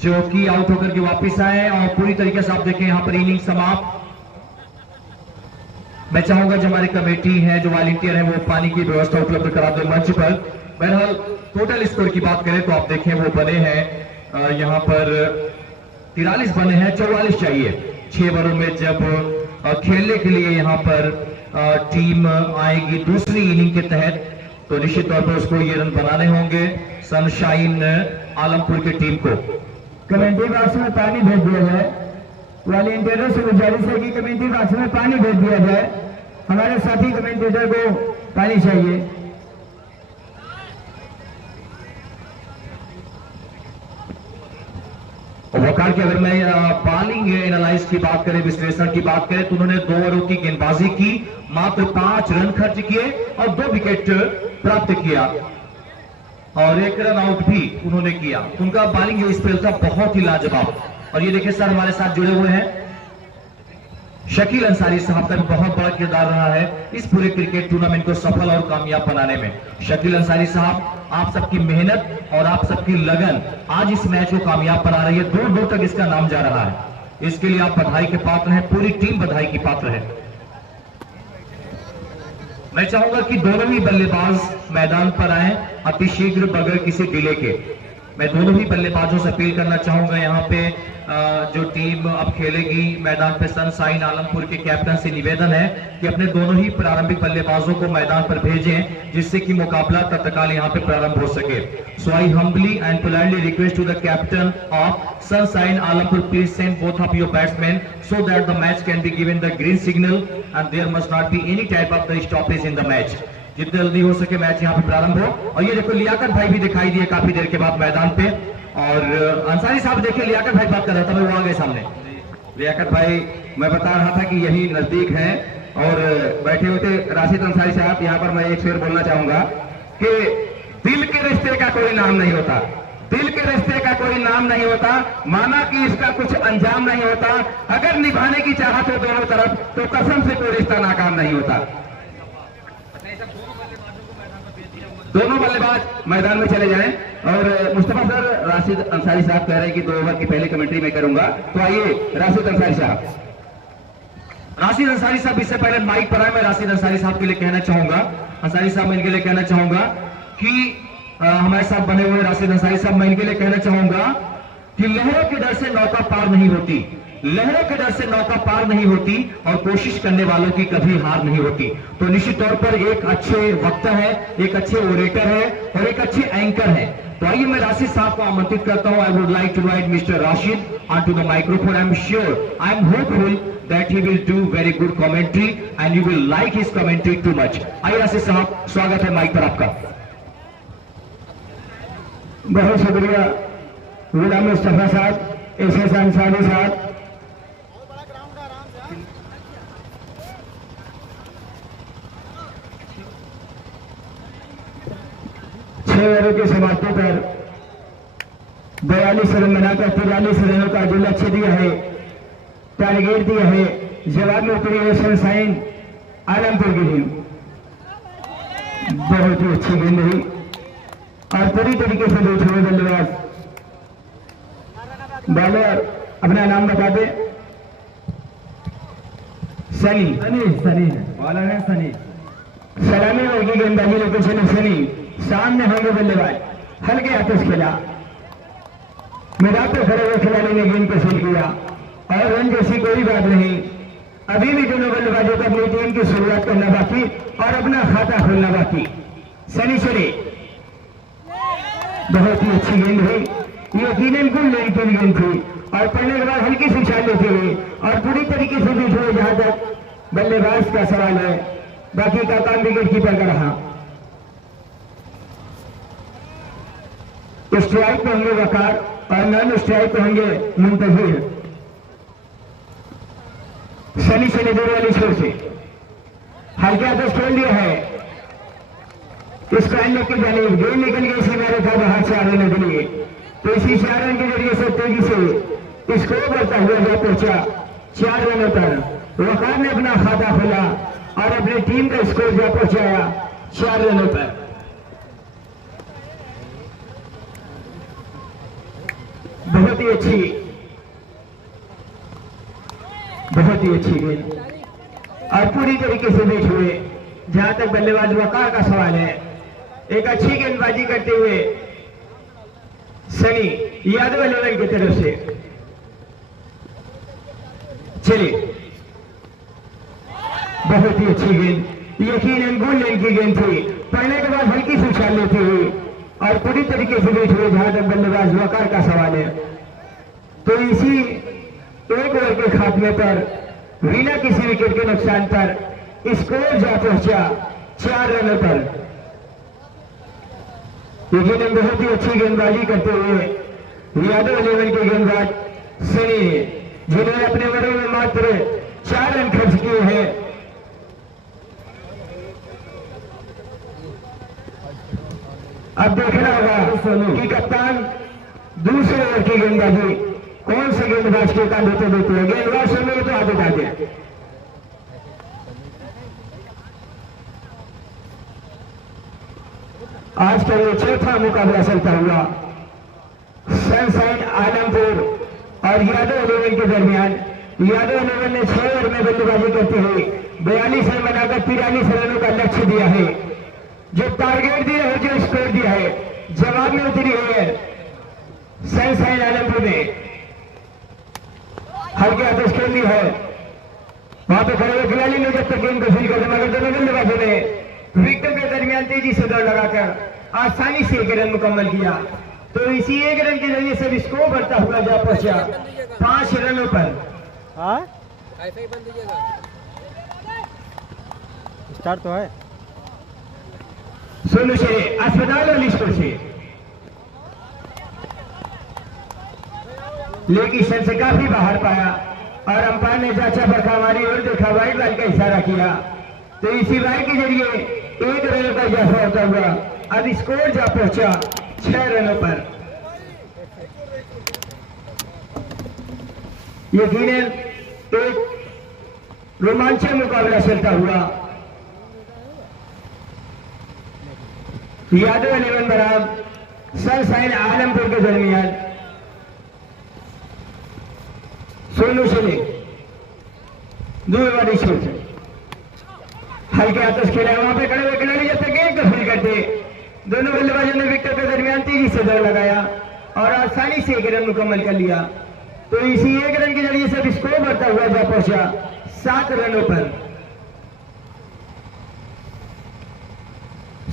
जो कि आउट होकर के वापस आए और पूरी तरीके से आप देखें यहां पर इनिंग समाप्त। मैं चाहूंगा जो हमारी कमेटी है, जो वॉलंटियर है, वो पानी की व्यवस्था उपलब्ध करा दे मंच पर। बहरहाल टोटल स्कोर की बात करें तो आप देखें वो बने हैं यहां पर 43 बने हैं, 44 चाहिए 6 ओवरों में। जब खेलने के लिए यहां पर टीम आएगी दूसरी इनिंग के तहत, तो निश्चित तौर पर उसको ये रन बनाने होंगे सनशाइन आलमपुर की टीम को। कमेंट्री बॉक्स में पानी भेज दिया जाए, वॉलंटियरों से गुजारिश है कि कमेंट्री बॉक्स में पानी भेज दिया जाए, हमारे साथी कमेंटेटर को पानी चाहिए। वकार की अगर मैं बॉलिंग एनालाइज की बात करें, विश्लेषण की बात करें, तो उन्होंने 2 ओवरों की गेंदबाजी की, मात्र 5 रन खर्च किए और 2 विकेट प्राप्त किया और 1 रन आउट भी उन्होंने किया। उनका बॉलिंग जो स्पेल था बहुत ही लाजवाब। और ये देखिए सर हमारे साथ जुड़े हुए हैं शकील अंसारी साहब का भी बहुत बड़ा किरदार रहा है इस पूरे क्रिकेट टूर्नामेंट को सफल और कामयाब बनाने में। शकील अंसारी साहब, आप सबकी मेहनत और आप सबकी लगन आज इस मैच को कामयाब बना रही है, दूर दूर तक इसका नाम जा रहा है। इसके लिए आप बधाई के पात्र हैं, पूरी टीम बधाई की पात्र है। मैं चाहूंगा कि दोनों ही बल्लेबाज मैदान पर आए अतिशीघ्र बगैर किसी डिले के। मैं दोनों ही बल्लेबाजों से अपील करना चाहूंगा, यहाँ पे जो टीम अब खेलेगी मैदान पे सनशाइन आलमपुर के कैप्टन से निवेदन है कि अपने दोनों ही प्रारंभिक बल्लेबाजों को मैदान पर भेजें, जिससे कि मुकाबला तत्काल यहाँ पे प्रारंभ हो सके। So I humbly and politely request to the captain of Sunshine Alampur, please send both of your batsman so that the match can be given the green signal and there must not be any type of the stoppage in the match। जितने जल्दी हो सके match यहाँ पे प्रारंभ हो। और ये देखो लियाकत भाई भी दिखाई दिए काफी देर के बाद मैदान पे। और अंसारी साहब देखिए लियाकत भाई बात कर रहा था, मैं वो आ गए सामने। लियाकत भाई, मैं बता रहा था कि यही नजदीक है और बैठे हुए थे राशिद अंसारी साहब। यहाँ पर मैं एक शेर बोलना चाहूंगा कि दिल के रिश्ते का कोई नाम नहीं होता, दिल के रिश्ते का कोई नाम नहीं होता, माना कि इसका कुछ अंजाम नहीं होता। अगर निभाने की चाहत हो दोनों तरफ तो कसम से कोई रिश्ता नाकाम नहीं होता। दोनों बल्लेबाज मैदान में चले जाएं। और मुस्तफा सर, राशिद अंसारी साहब कह रहे हैं कि 2 ओवर की पहली कमेंट्री में करूंगा, तो आइए राशिद अंसारी साहब। राशिद अंसारी साहब इससे पहले माइक पर आए, मैं राशिद अंसारी साहब के लिए कहना चाहूंगा, अंसारी साहब मैं इनके लिए कहना चाहूंगा कि हमारे साथ बने हुए राशिद अंसारी साहब, मैं इनके लिए कहना चाहूंगा कि लहरों के डर से नौका पार नहीं होती, लहरों के डर से नौका पार नहीं होती और कोशिश करने वालों की कभी हार नहीं होती। तो निश्चित तौर पर एक अच्छे वक्ता है, एक अच्छे ओरेटर है और एक अच्छे एंकर है। तो आइए मैं राशिद साहब को आमंत्रित करता हूं। I would like to invite mister Rashid onto the microphone. I am sure, I am hopeful that he will do very good commentary and you will like his commentary too much. आइए राशिद साहब, स्वागत है माइक पर आपका। बहुत शुक्रिया गुलाम मुस्तफा साहब, SS Ansari साहब। छह ओवरों की समाप्ति पर 42 रन बनाकर 43 रनों का जो लक्ष्य दिया है, टारगेट दिया है, जवाब में उतरी है सनशाइन आलमपुर की टीम। बहुत ही अच्छी गेंद रही और पूरी तरीके से बैठे हुए बल्लेबाज। बॉलर अपना नाम बता दे। सनी सनी बॉलर है सनी। सलामी वर्गी गेंदबाजी लोकेशन है सनी। सामने होंगे बल्लेबाज, हल्के हाथों से खेला, मैदान पर खड़े हुए खिलाड़ी ने गेंद को सील किया और रन जैसी कोई बात नहीं। अभी भी दोनों बल्लेबाजों को अपनी टीम की शुरुआत करना बाकी और अपना खाता खोलना बाकी। सनी चले, बहुत ही अच्छी गेंद हुई, यकीनन कुल लेन की गेंद थी और पढ़ने के बाद हल्की सी चाल लेते हुए और पूरी तरीके से बीच हुए। जहां तक बल्लेबाज का सवाल है, बाकी का काम विकेट कीपर का रहा। स्ट्राइक पे होंगे वकार और नॉन स्ट्राइक पे होंगे मुंतजिर। सनी से दूर वाली छोर से हल्के हाथों खेल दिया है, इसको लेकर जाने गेंद निकल गई इसी मेरे था बाहर 4 रन के लिए। तो इसी 4 रन के जरिए से तेजी से स्कोर बढ़ता हुआ जा पहुंचा 4 रनों पर। वकार ने अपना खाता खोला और अपनी टीम का स्कोर जा पहुंचाया 4 रनों पर। बहुत ही अच्छी गेंद और पूरी तरीके से बैठ हुए। जहां तक बल्लेबाज वकार का सवाल है, एक अच्छी गेंदबाजी करते हुए सनी यादव 11 की तरफ से चलिए। बहुत ही अच्छी गेंद, यकीनन गोल लाइन की गेंद थी, पढ़ने के बाद हल्की सी उछाल लेती हुई और पूरी तरीके से बैठ हुए। जहां तक बल्लेबाज वकार का सवाल है, तो इसी एक ओवर के खात्मे पर बिना किसी विकेट के नुकसान पर स्कोर जा पहुंचा 4 रनों पर। यकीनन बहुत ही अच्छी गेंदबाजी करते हुए यादव 11 के गेंदबाज सनी ने, जिन्होंने अपने ओवरों में मात्र 4 रन खर्च किए हैं। अब देखना होगा कि कप्तान दूसरे ओवर की गेंदबाजी कौन से गेंदबाज के काम देते हैं। गेंदबाज सोनू तो हाथ उठा दे। आज का ये चौथा मुकाबला चलता हुआ सनशाइन आलमपुर और यादव 11 के दरमियान। यादव 11 ने 6 ओवर में बल्लेबाजी करते हुए 42 रन बनाकर 43 रनों का लक्ष्य दिया है। जो टारगेट दिया है, जो स्कोर दिया है, जवाब में उतरी है सनशाइन आलमपुर ने। हल्के हाथों खेल दी है, वहां पे खड़े हुए खिलाड़ी ने जब तक गेंद को फील कर मगर दोनों बल्लेबाजों ने विकेटों के दरमियान तेजी से दौड़ लगाकर आसानी से 1 रन मुकम्मल किया। तो इसी 1 रन के जरिए से स्कोर बढ़ता हुआ जा पहुंचा 5 रनों पर। ऐसे ही बंद दीजिएगा, स्टार्ट तो है। सोनू से अस्पताल वाली स्कोर से लेकिन शन से काफी बाहर पाया और अंपायर ने चाचा पर हमारी ओर देखा, वाइट बॉल का इशारा किया। तो इसी वाइट के जरिए 1 रन का इजाफा होता हुआ अब स्कोर जा पहुंचा 6 रनों पर। यकीनन एक रोमांचक मुकाबला चलता हुआ यादव 11 बनाम सनशाइन आलमपुर के दरमियान। सोनू से दूर वाली छोर से हल्के हाथों से खेला, वहां पे खड़े हुए खिलाड़ी जब तक गेंद को फील करते, दोनों बल्लेबाजों ने विकेट के दरमियान तेजी से दौड़ लगाया और आसानी से 1 रन मुकम्मल कर लिया। तो इसी एक रन के जरिए से स्कोर बढ़ता हुआ जा पहुंचा 7 रनों पर।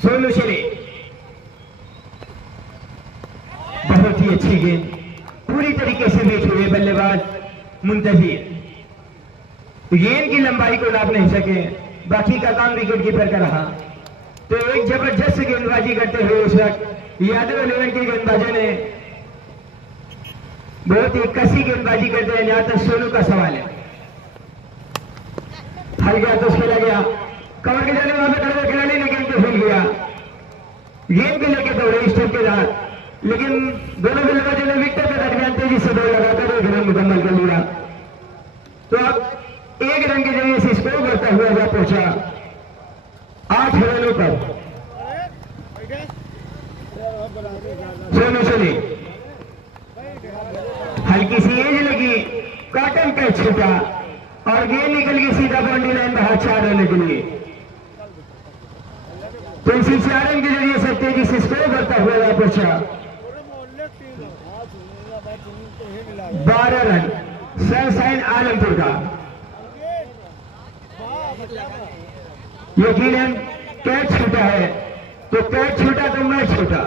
सोनू शेरे, बहुत ही अच्छी गेंद, पूरी तरीके से बीट हुए बल्लेबाज मुंतजिर, गेंद की लंबाई को नाप नहीं सके, बाकी का काम विकेट कीपर का रहा। तो एक जबरदस्त गेंदबाजी करते हुए उस वक्त यादव 11 के गेंदबाजों ने बहुत ही कसी गेंदबाजी करते हैं, जहां तक सोनू का सवाल है। हल गया तो खेला गया, कवर के जाने वाले खड़े खिलाड़ी ने गेंद को भूल गया, गेंद को लेकर दौड़े स्टेप के साथ, लेकिन दोनों बल्लेबाजों ने विकेट के दरमियान तेजी से दौड़ लगाकर 1 रन मुकम्मल कर लिया। तो अब 1 रन के जरिए से स्कोर बढ़ता हुआ जा पहुंचा 8 रनों पर। सोनू सोनी, हल्की सी एज लगी, कॉटन कैच छूटा और गेंद निकल गई सीधा बाउंड्री लाइन बाहर 4 रन के लिए। तो इसी 4 रन के जरिए से तेजी से स्कोर बढ़ता हुआ जा पहुंचा 12 रन सनशाइन आलमपुर का। यकीनन कैच छूटा है, तो कैच छूटा तो मैच छूटा।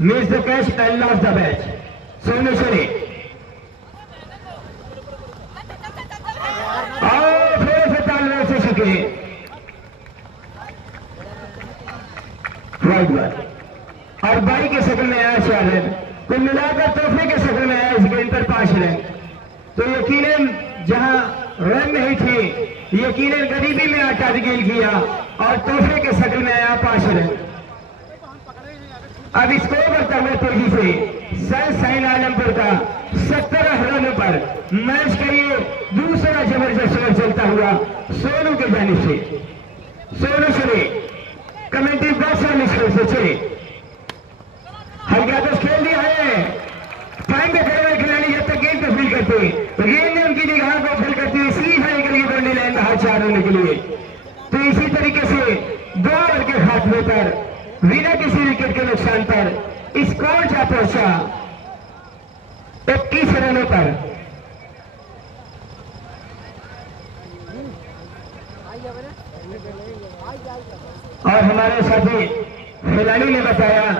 Miss the catch and loss the match. Sonu शेरे और थोड़े से तालमेल से चुके राइट बार और बाई के शक्ल में आया 4 रन, कुल मिलाकर तोहफे के शक्ल में आया इस गेंद पर 5 रन। तो यकीनन जहां रन नहीं थी, यकीनन गरीबी में आटा गिल किया और तोहफे के शक्ल में आया 5 रन। अब स्कोर बढ़ता हुआ तेजी से सनशाइन आलमपुर का 17 रनों पर। मैच का ये दूसरा जबरदस्त ओवर चलता हुआ सोनू के जानिब से। सोनू शेरे कमेंट्री बॉक्स वाले से चले, हल्का तो खेल दिया है, टाइम पे खड़े हुए खिलाड़ी जब तक गेंद को फील करते, गेंद ने उनकी निगाह को फील करती हुई सीधा निकल गई बाउंड्री लाइन बाहर 4 रन के लिए। तो इसी तरीके से 2 ओवर के खात्मे पर बिना किसी विकेट के नुकसान पर स्कोर जा पहुंचा 21 रनों पर। और हमारे साथी खिलाड़ी ने बताया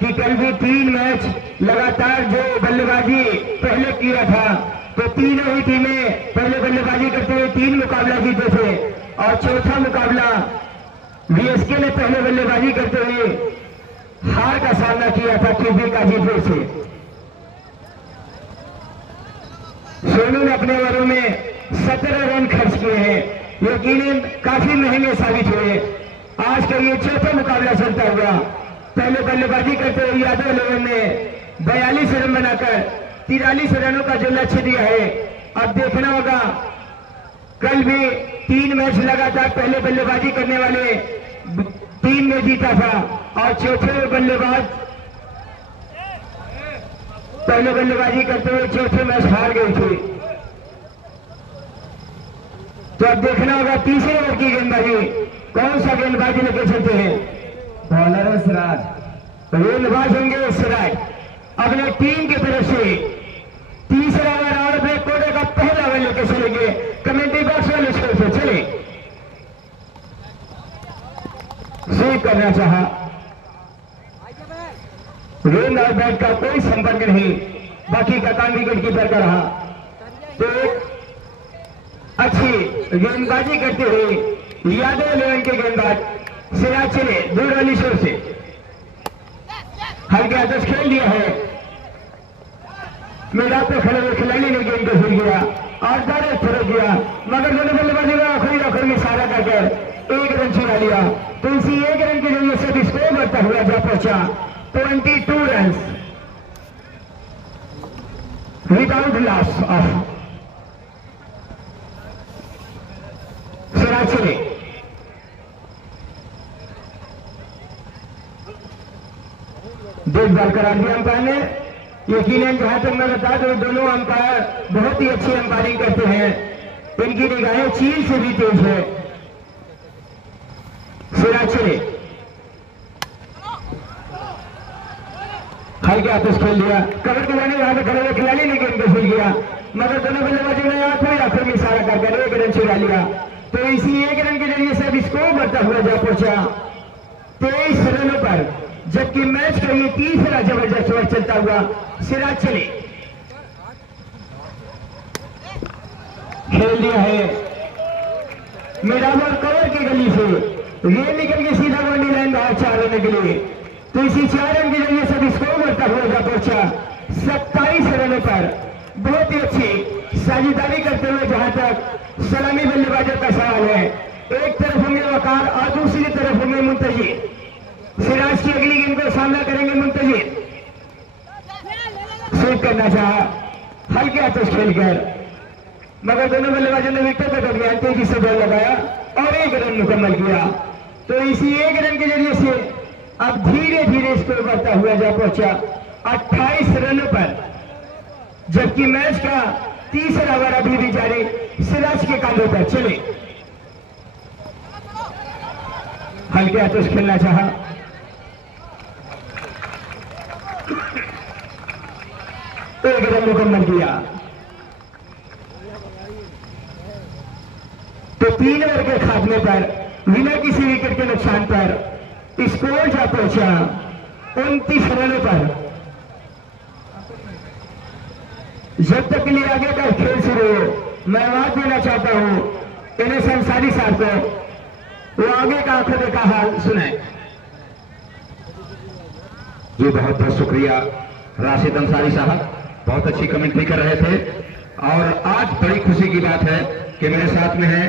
कि कल भी 3 मैच लगातार जो बल्लेबाजी पहले किया था, तो तीनों ही टीमें पहले बल्लेबाजी करते हुए 3 मुकाबला जीते थे और चौथा मुकाबला बीएसके ने पहले बल्लेबाजी करते हुए हार का सामना किया था क्यूबी गाजीपुर से। सोनू ने अपने ओवरों में 17 रन खर्च किए हैं, यकीनन काफी महंगे साबित हुए। आज का ये चौथा मुकाबला चलता हुआ, पहले बल्लेबाजी करते हुए यादव 11 ने 42 रन बनाकर 43 रनों का जो लक्ष्य दिया है। अब देखना होगा, कल भी 3 मैच लगातार पहले बल्लेबाजी करने वाले 3 में जीता था और चौथे बल्लेबाज पहले बल्लेबाजी करते हुए चौथे मैच हार गई थी। तो अब देखना होगा तीसरे ओवर की गेंदबाजी कौन सा गेंदबाजी लेके चलते हैं। बॉलर है सिराज, गेंदबाज होंगे सिराज अपने टीम की तरफ से। तीसरा ओवर और अपने कोडे का पहला ओवर लेके चलेंगे कमेंट्री बॉक्स वाले स्कोर से। चले स्वीप करना चाहा, गेंद और बैट का कोई संपर्क नहीं, बाकी का काम विकेट कीपर का रहा। तो अच्छी गेंदबाजी करते हुए यादव 11 के गेंदबाज सिराज चले दूर वाली शोर से, हल्के आदर्श खेल दिया है, मैदान पे खड़े हुए खिलाड़ी ने गेंद को भूल गया और डायरेक्ट थोड़ा किया, मगर दोनों बल्लेबाजों ने आखिरी आखिर में इशारा कर 1 रन चुरा लिया। तो इसी 1 रन के जरिए से स्कोर बढ़ता हुआ जा पहुंचा 22 run without loss of. Siraj चले, देखभाल करार दिया अंपायर ने। यकीनन जहां तक मैं बता दूं, दोनों अंपायर बहुत ही अच्छी अंपायरिंग करते हैं, इनकी निगाहें चील से भी तेज है। सिराज चले, हल्के हल्के हाथों खेल लिया, कवर के जाने वहां पे खड़े हुए खिलाड़ी ने गेंद को भूल गया, मगर दोनों बल्लेबाजों ने आखिर में इशारा कर 1 रन चुरा लिया। तो इसी 1 रन के जरिए से स्कोर बढ़ता हुआ जा पहुंचा 23 रनों पर, जबकि मैच का ये तीसरा जबरदस्त ओवर चलता हुआ सिराज चले खेल दिया है मिरामर कवर की गली से, गेंद निकल के सीधा बाउंड्री लाइन बाहर 4 रन के लिए। तो इसी 4 रन के जरिए सब स्कोर बढ़ता हुआ जा पहुंचा 27 रनों पर। बहुत ही अच्छी साझेदारी करते हुए जहां तक सलामी बल्लेबाजों का सवाल है, एक तरफ होंगे वकार और दूसरी तरफ होंगे मुंतजिर। सिराज की अगली गेंद को सामना करेंगे मुंतजिर, स्वीप करना चाहा हल्के हाथों खेलकर, मगर दोनों बल्लेबाजों ने विकेट पर दरमियान तेजी से बॉल लगाया और 1 रन मुकम्मल किया। तो इसी 1 रन के जरिए से अब धीरे धीरे स्कोर बढ़ता हुआ जा पहुंचा 28 रनों पर, जबकि मैच का तीसरा ओवर अभी भी जारी सिराज के कांधों पर। चले हल्के हाथों खेलना चाहा, तो 1 रन मुकम्मल किया। तो 3 ओवर के खात्मे पर बिना किसी विकेट के नुकसान पर स्कोर जा पहुंचा 29 रनों पर। जब तक के लिए आगे का खेल शुरू हो, मैं आवाज देना चाहता हूं इन्हें अंसारी साहब को, वो आगे का आंखों का हाल सुने। जी बहुत बहुत शुक्रिया राशिद अंसारी साहब, बहुत अच्छी कमेंट्री कर रहे थे। और आज बड़ी खुशी की बात है कि मेरे साथ में है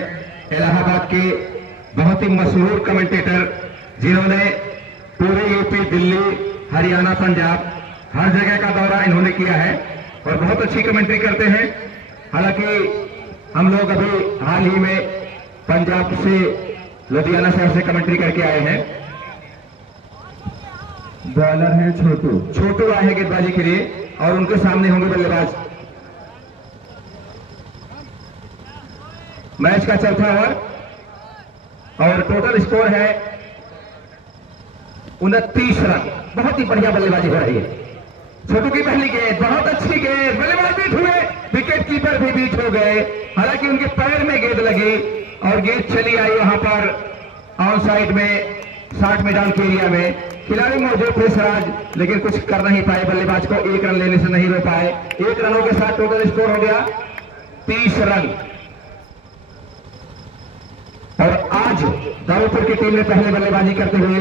इलाहाबाद के बहुत ही मशहूर कमेंटेटर, जिन्होंने पूरे यूपी, दिल्ली, हरियाणा, पंजाब हर जगह का दौरा इन्होंने किया है और बहुत अच्छी कमेंट्री करते हैं। हालांकि हम लोग अभी हाल ही में पंजाब से, लुधियाना शहर से कमेंट्री करके आए हैं। बॉलर हैं छोटू आए हैं गेंदबाजी के लिए और उनके सामने होंगे बल्लेबाज। मैच का चौथा ओवर और टोटल स्कोर है 29 रन। बहुत ही बढ़िया बल्लेबाजी हो रही है। छोटू की पहली गेंद, बहुत अच्छी गेंद, बल्लेबाज बीट हुए, विकेट कीपर भी बीट हो गए। हालांकि उनके पैर में गेंद लगी और गेंद चली आई वहां पर ऑन साइड में 60 मैदान के एरिया में। खिलाड़ी मौजूद थे सिराज, लेकिन कुछ कर नहीं पाए, बल्लेबाज को 1 रन लेने से नहीं रोक पाए। 1 रनों के साथ टोटल स्कोर हो गया 30 रन। और आज दाऊदपुर की टीम ने पहले बल्लेबाजी करते हुए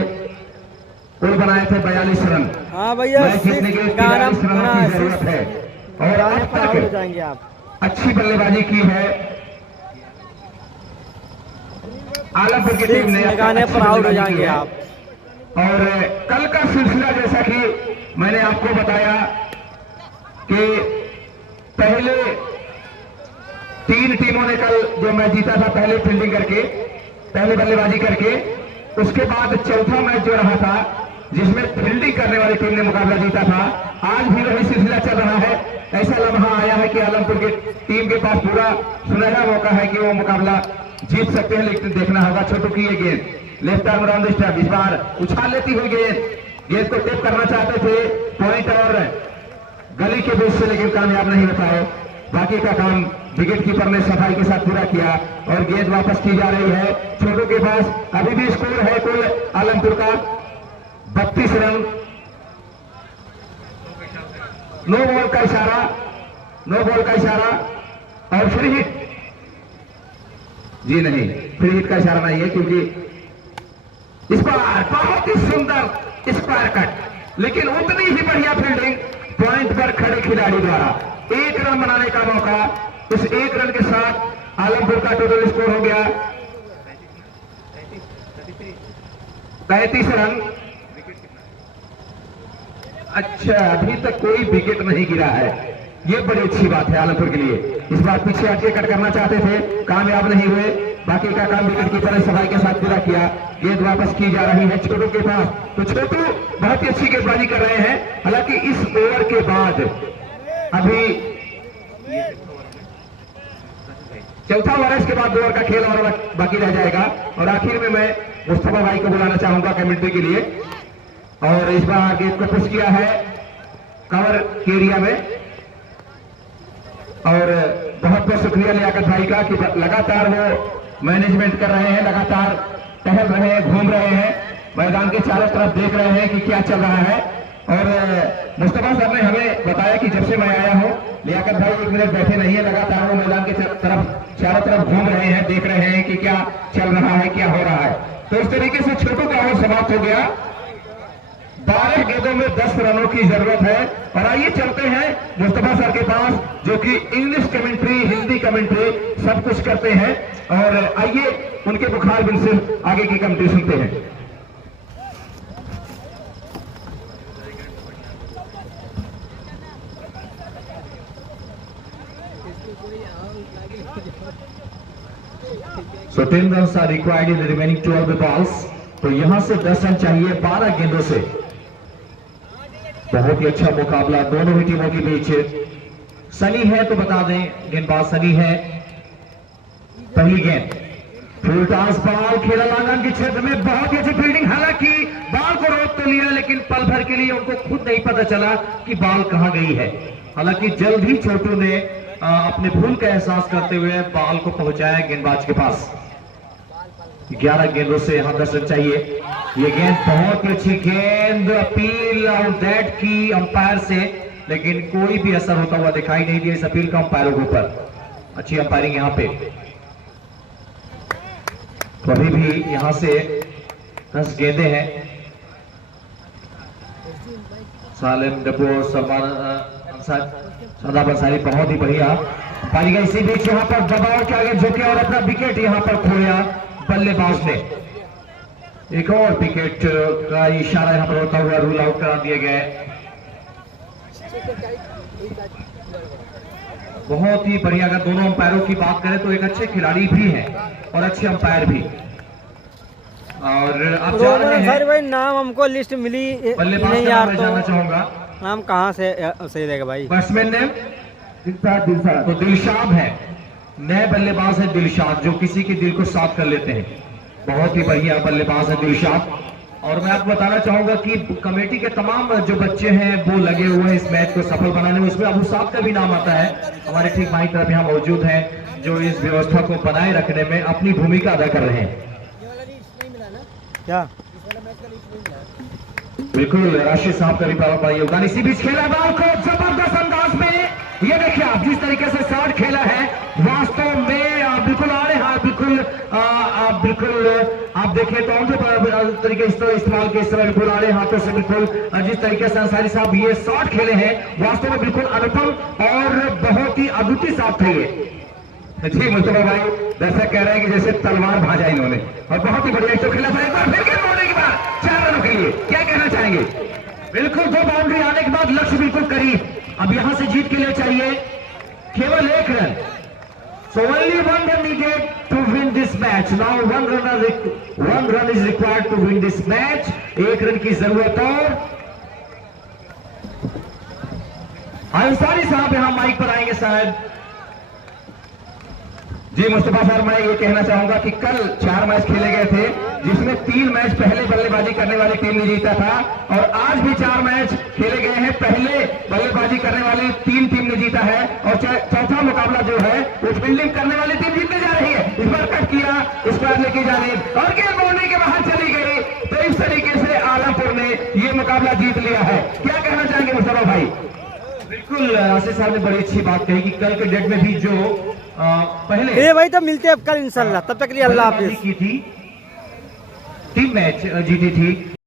कुल बनाए थे 42 रन। हाँ भैया, मैच जीतने के लिए 43 रनों की जरूरत है और आज तक जाएंगे आप अच्छी बल्लेबाजी की है आलमपुर की टीम ने। लगाने पर आउट हो जाएंगे आप। और कल का सिलसिला जैसा कि मैंने आपको बताया कि पहले 3 टीमों ने कल जो मैच जीता था, पहले फील्डिंग करके, पहले बल्लेबाजी करके, उसके बाद चौथा मैच जो रहा था जिसमें फील्डिंग करने वाली टीम ने मुकाबला जीता था। आज भी वही सिलसिला चल रहा है। ऐसा लम्हा आया है कि आलमपुर की टीम के पास पूरा सुनहरा मौका है कि वो मुकाबला जीत सकते हैं, लेकिन देखना होगा। छोटू की ये गेंद लेफ्ट आर्म राउंड स्टेप, इस बार उछाल लेती हुई गेंद को टेप करना चाहते थे पॉइंट और गली के बीच से, लेकिन कामयाब नहीं हो पाए। बाकी का काम विकेट कीपर ने सफाई के साथ पूरा किया और गेंद वापस की जा रही है। छोटू के पास अभी भी स्कोर है कुल आलमपुर का 32 रन। नो बॉल का इशारा, नो बॉल का इशारा और फ्री हिट। जी नहीं, फ्री हिट का इशारा नहीं है, क्योंकि इस बार बहुत ही सुंदर स्क्वायर कट, लेकिन उतनी ही बढ़िया फील्डिंग पॉइंट पर खड़े खिलाड़ी द्वारा। 1 रन बनाने का मौका। उस 1 रन के साथ आलमपुर का टोटल स्कोर हो गया 35 रन। अच्छा, अभी तक कोई विकेट नहीं गिरा है, ये बड़ी अच्छी बात है आलमपुर के लिए। इस बार पीछे हटके कट करना चाहते थे, कामयाब नहीं हुए। बाकी का काम विकेट कीपर ने सफाई के साथ पूरा किया। गेंद वापस की जा रही है छोटू के पास, तो छोटू बहुत ही अच्छी गेंदबाजी कर रहे हैं। हालांकि इस ओवर के बाद अभी चौथा ओवर है, इसके बाद 2 ओवर का खेल और बाकी रह जाएगा। और आखिर में मैं मुस्तफा भाई को बुलाना चाहूंगा कमेंट्री के लिए। और इस बार गेंद को पुश किया है कवर के एरिया में। और बहुत बहुत शुक्रिया लियाकत भाई का कि लगातार वो मैनेजमेंट कर रहे हैं, लगातार टहल रहे हैं, घूम रहे हैं, मैदान के चारों तरफ देख रहे हैं कि क्या चल रहा है। और मुस्तफा साहब ने हमें बताया कि जब से मैं आया हूं लियाकत भाई 1 मिनट बैठे नहीं है, लगातार वो मैदान के चारों तरफ घूम रहे हैं, देख रहे हैं कि क्या चल रहा है, क्या हो रहा है। तो इस तरीके से छोटों का ओवर समाप्त हो गया। 12 गेंदों में 10 रनों की जरूरत है। और आइए चलते हैं मुस्तफा सर के पास, जो कि इंग्लिश कमेंट्री, हिंदी कमेंट्री सब कुछ करते हैं। और आइए उनके बुखार बिन से आगे की कमेंट्री सुनते हैं। So 10 runs are required in the remaining 12 balls. तो यहां से 10 रन चाहिए 12 गेंदों से। बहुत ही अच्छा मुकाबला दोनों ही टीमों के बीच। सनी है तो बता दें, गेंदबाज सनी है। पहली गेंद फुल टॉस बॉल खेला आंगन के क्षेत्र में, बहुत ही अच्छी फील्डिंग। हालांकि बॉल को रोक तो लिया, लेकिन पल भर के लिए उनको खुद नहीं पता चला कि बॉल कहां गई है। हालांकि जल्द ही छोटू ने अपने भूल का एहसास करते हुए बॉल को पहुंचाया गेंदबाज के पास। 11 गेंदों से यहां 10 रन चाहिए। ये गेंद बहुत ही अच्छी गेंद, अपील आउट दैट की अंपायर से, लेकिन कोई भी असर होता हुआ दिखाई नहीं दिया इस अपील का अंपायरों के ऊपर। अच्छी अंपायरिंग यहां पे। तो अभी भी यहां से 10 गेंदे हैं। सालिम डब्बो, सलमान शादाब अंसारी बहुत ही बढ़िया पारी गई। इसी बीच यहां पर दबाव के आगे झुके और अपना विकेट यहां पर खोया बल्लेबाज ने। एक और विकेट का इशारा यहां पर होता हुआ रूल आउट करा दिया गया है। बहुत ही बढ़िया। अगर दोनों अंपायरों की बात करें तो एक अच्छे खिलाड़ी भी हैं और अच्छे अंपायर भी। और आप जान रहे हैं भाई नाम हमको लिस्ट मिली बल्लेबाज नहीं का यार, मैं जानना चाहूंगा। नाम कहाँ से सही रहेगा भाई? बैट्समैन ने दिलशाद, तो दिलशाद है। नए बल्लेबाज है दिलशाद, जो किसी के दिल को साफ कर लेते हैं। बहुत ही बढ़िया बल्लेबाज है दिलशाद। और मैं आपको बताना चाहूंगा कि कमेटी के तमाम जो बच्चे हैं वो लगे हुए हैं इस मैच को सफल बनाने में। उसमें अबू साहब का भी नाम आता है, हमारे ठीक बाईं तरफ यहाँ मौजूद हैं, जो इस व्यवस्था को बनाए रखने में अपनी भूमिका अदा कर रहे हैं। क्या बिल्कुल राशिद साहब का भी बड़ा योगदान। इसी बीच खेला बॉल को जबरदस्त अंदाज में, ये देखिए आप जिस तरीके से शॉट खेला है, वास्तव में बिल्कुल आ रहे हैं, बिल्कुल आप देखें तो उनके तरीके इस्तेमाल के इस तरह बिल्कुल आ रहे हाथों से, बिल्कुल जिस तरीके से अंसारी साहब ये शॉट खेले हैं, वास्तव में बिल्कुल अनुपम और बहुत ही अद्वितीय शॉट थे ये। जी मुस्तफा भाई दर्शक कह रहे हैं कि जैसे तलवार भाजा इन्होंने, और बहुत ही बढ़िया शॉट खेला था। एक बार फिर गेंद मोड़ने के बाद 4 रनों के लिए क्या कहना चाहेंगे? बिल्कुल 2 बाउंड्री आने के बाद लक्ष्य बिल्कुल करीब। अब यहां से जीत के लिए चाहिए केवल 1 run. So only 1 run needed to win this match. Now 1 run is required to win this match. 1 run की जरूरत। और अंसारी साहब यहां माइक पर आएंगे शायद। जी मुस्तफा सर, मैं ये कहना चाहूंगा कि कल 4 मैच खेले गए थे, जिसमें 3 मैच पहले बल्लेबाजी करने वाली टीम ने जीता था, और आज भी 4 मैच खेले गए हैं, पहले बल्लेबाजी करने वाली 3 टीम ने जीता है, और चौथा मुकाबला जो है वो फील्डिंग करने वाली टीम जीतने जा रही है। इस बार कट किया, इस बार लेके जाने और गेंद बाउंड्री के बाहर चली गई। तो इस तरीके से आलमपुर ने ये मुकाबला जीत लिया है। क्या कहना चाहेंगे मुस्तफा भाई? बिल्कुल आशीष साहब ने बड़ी अच्छी बात कही कि कल के डेट में भी जो पहले भाई तो मिलते हैं अब कल इंशाल्लाह, तब तक के लिए अल्लाह हाफिज की थी, टीम मैच जीती थी,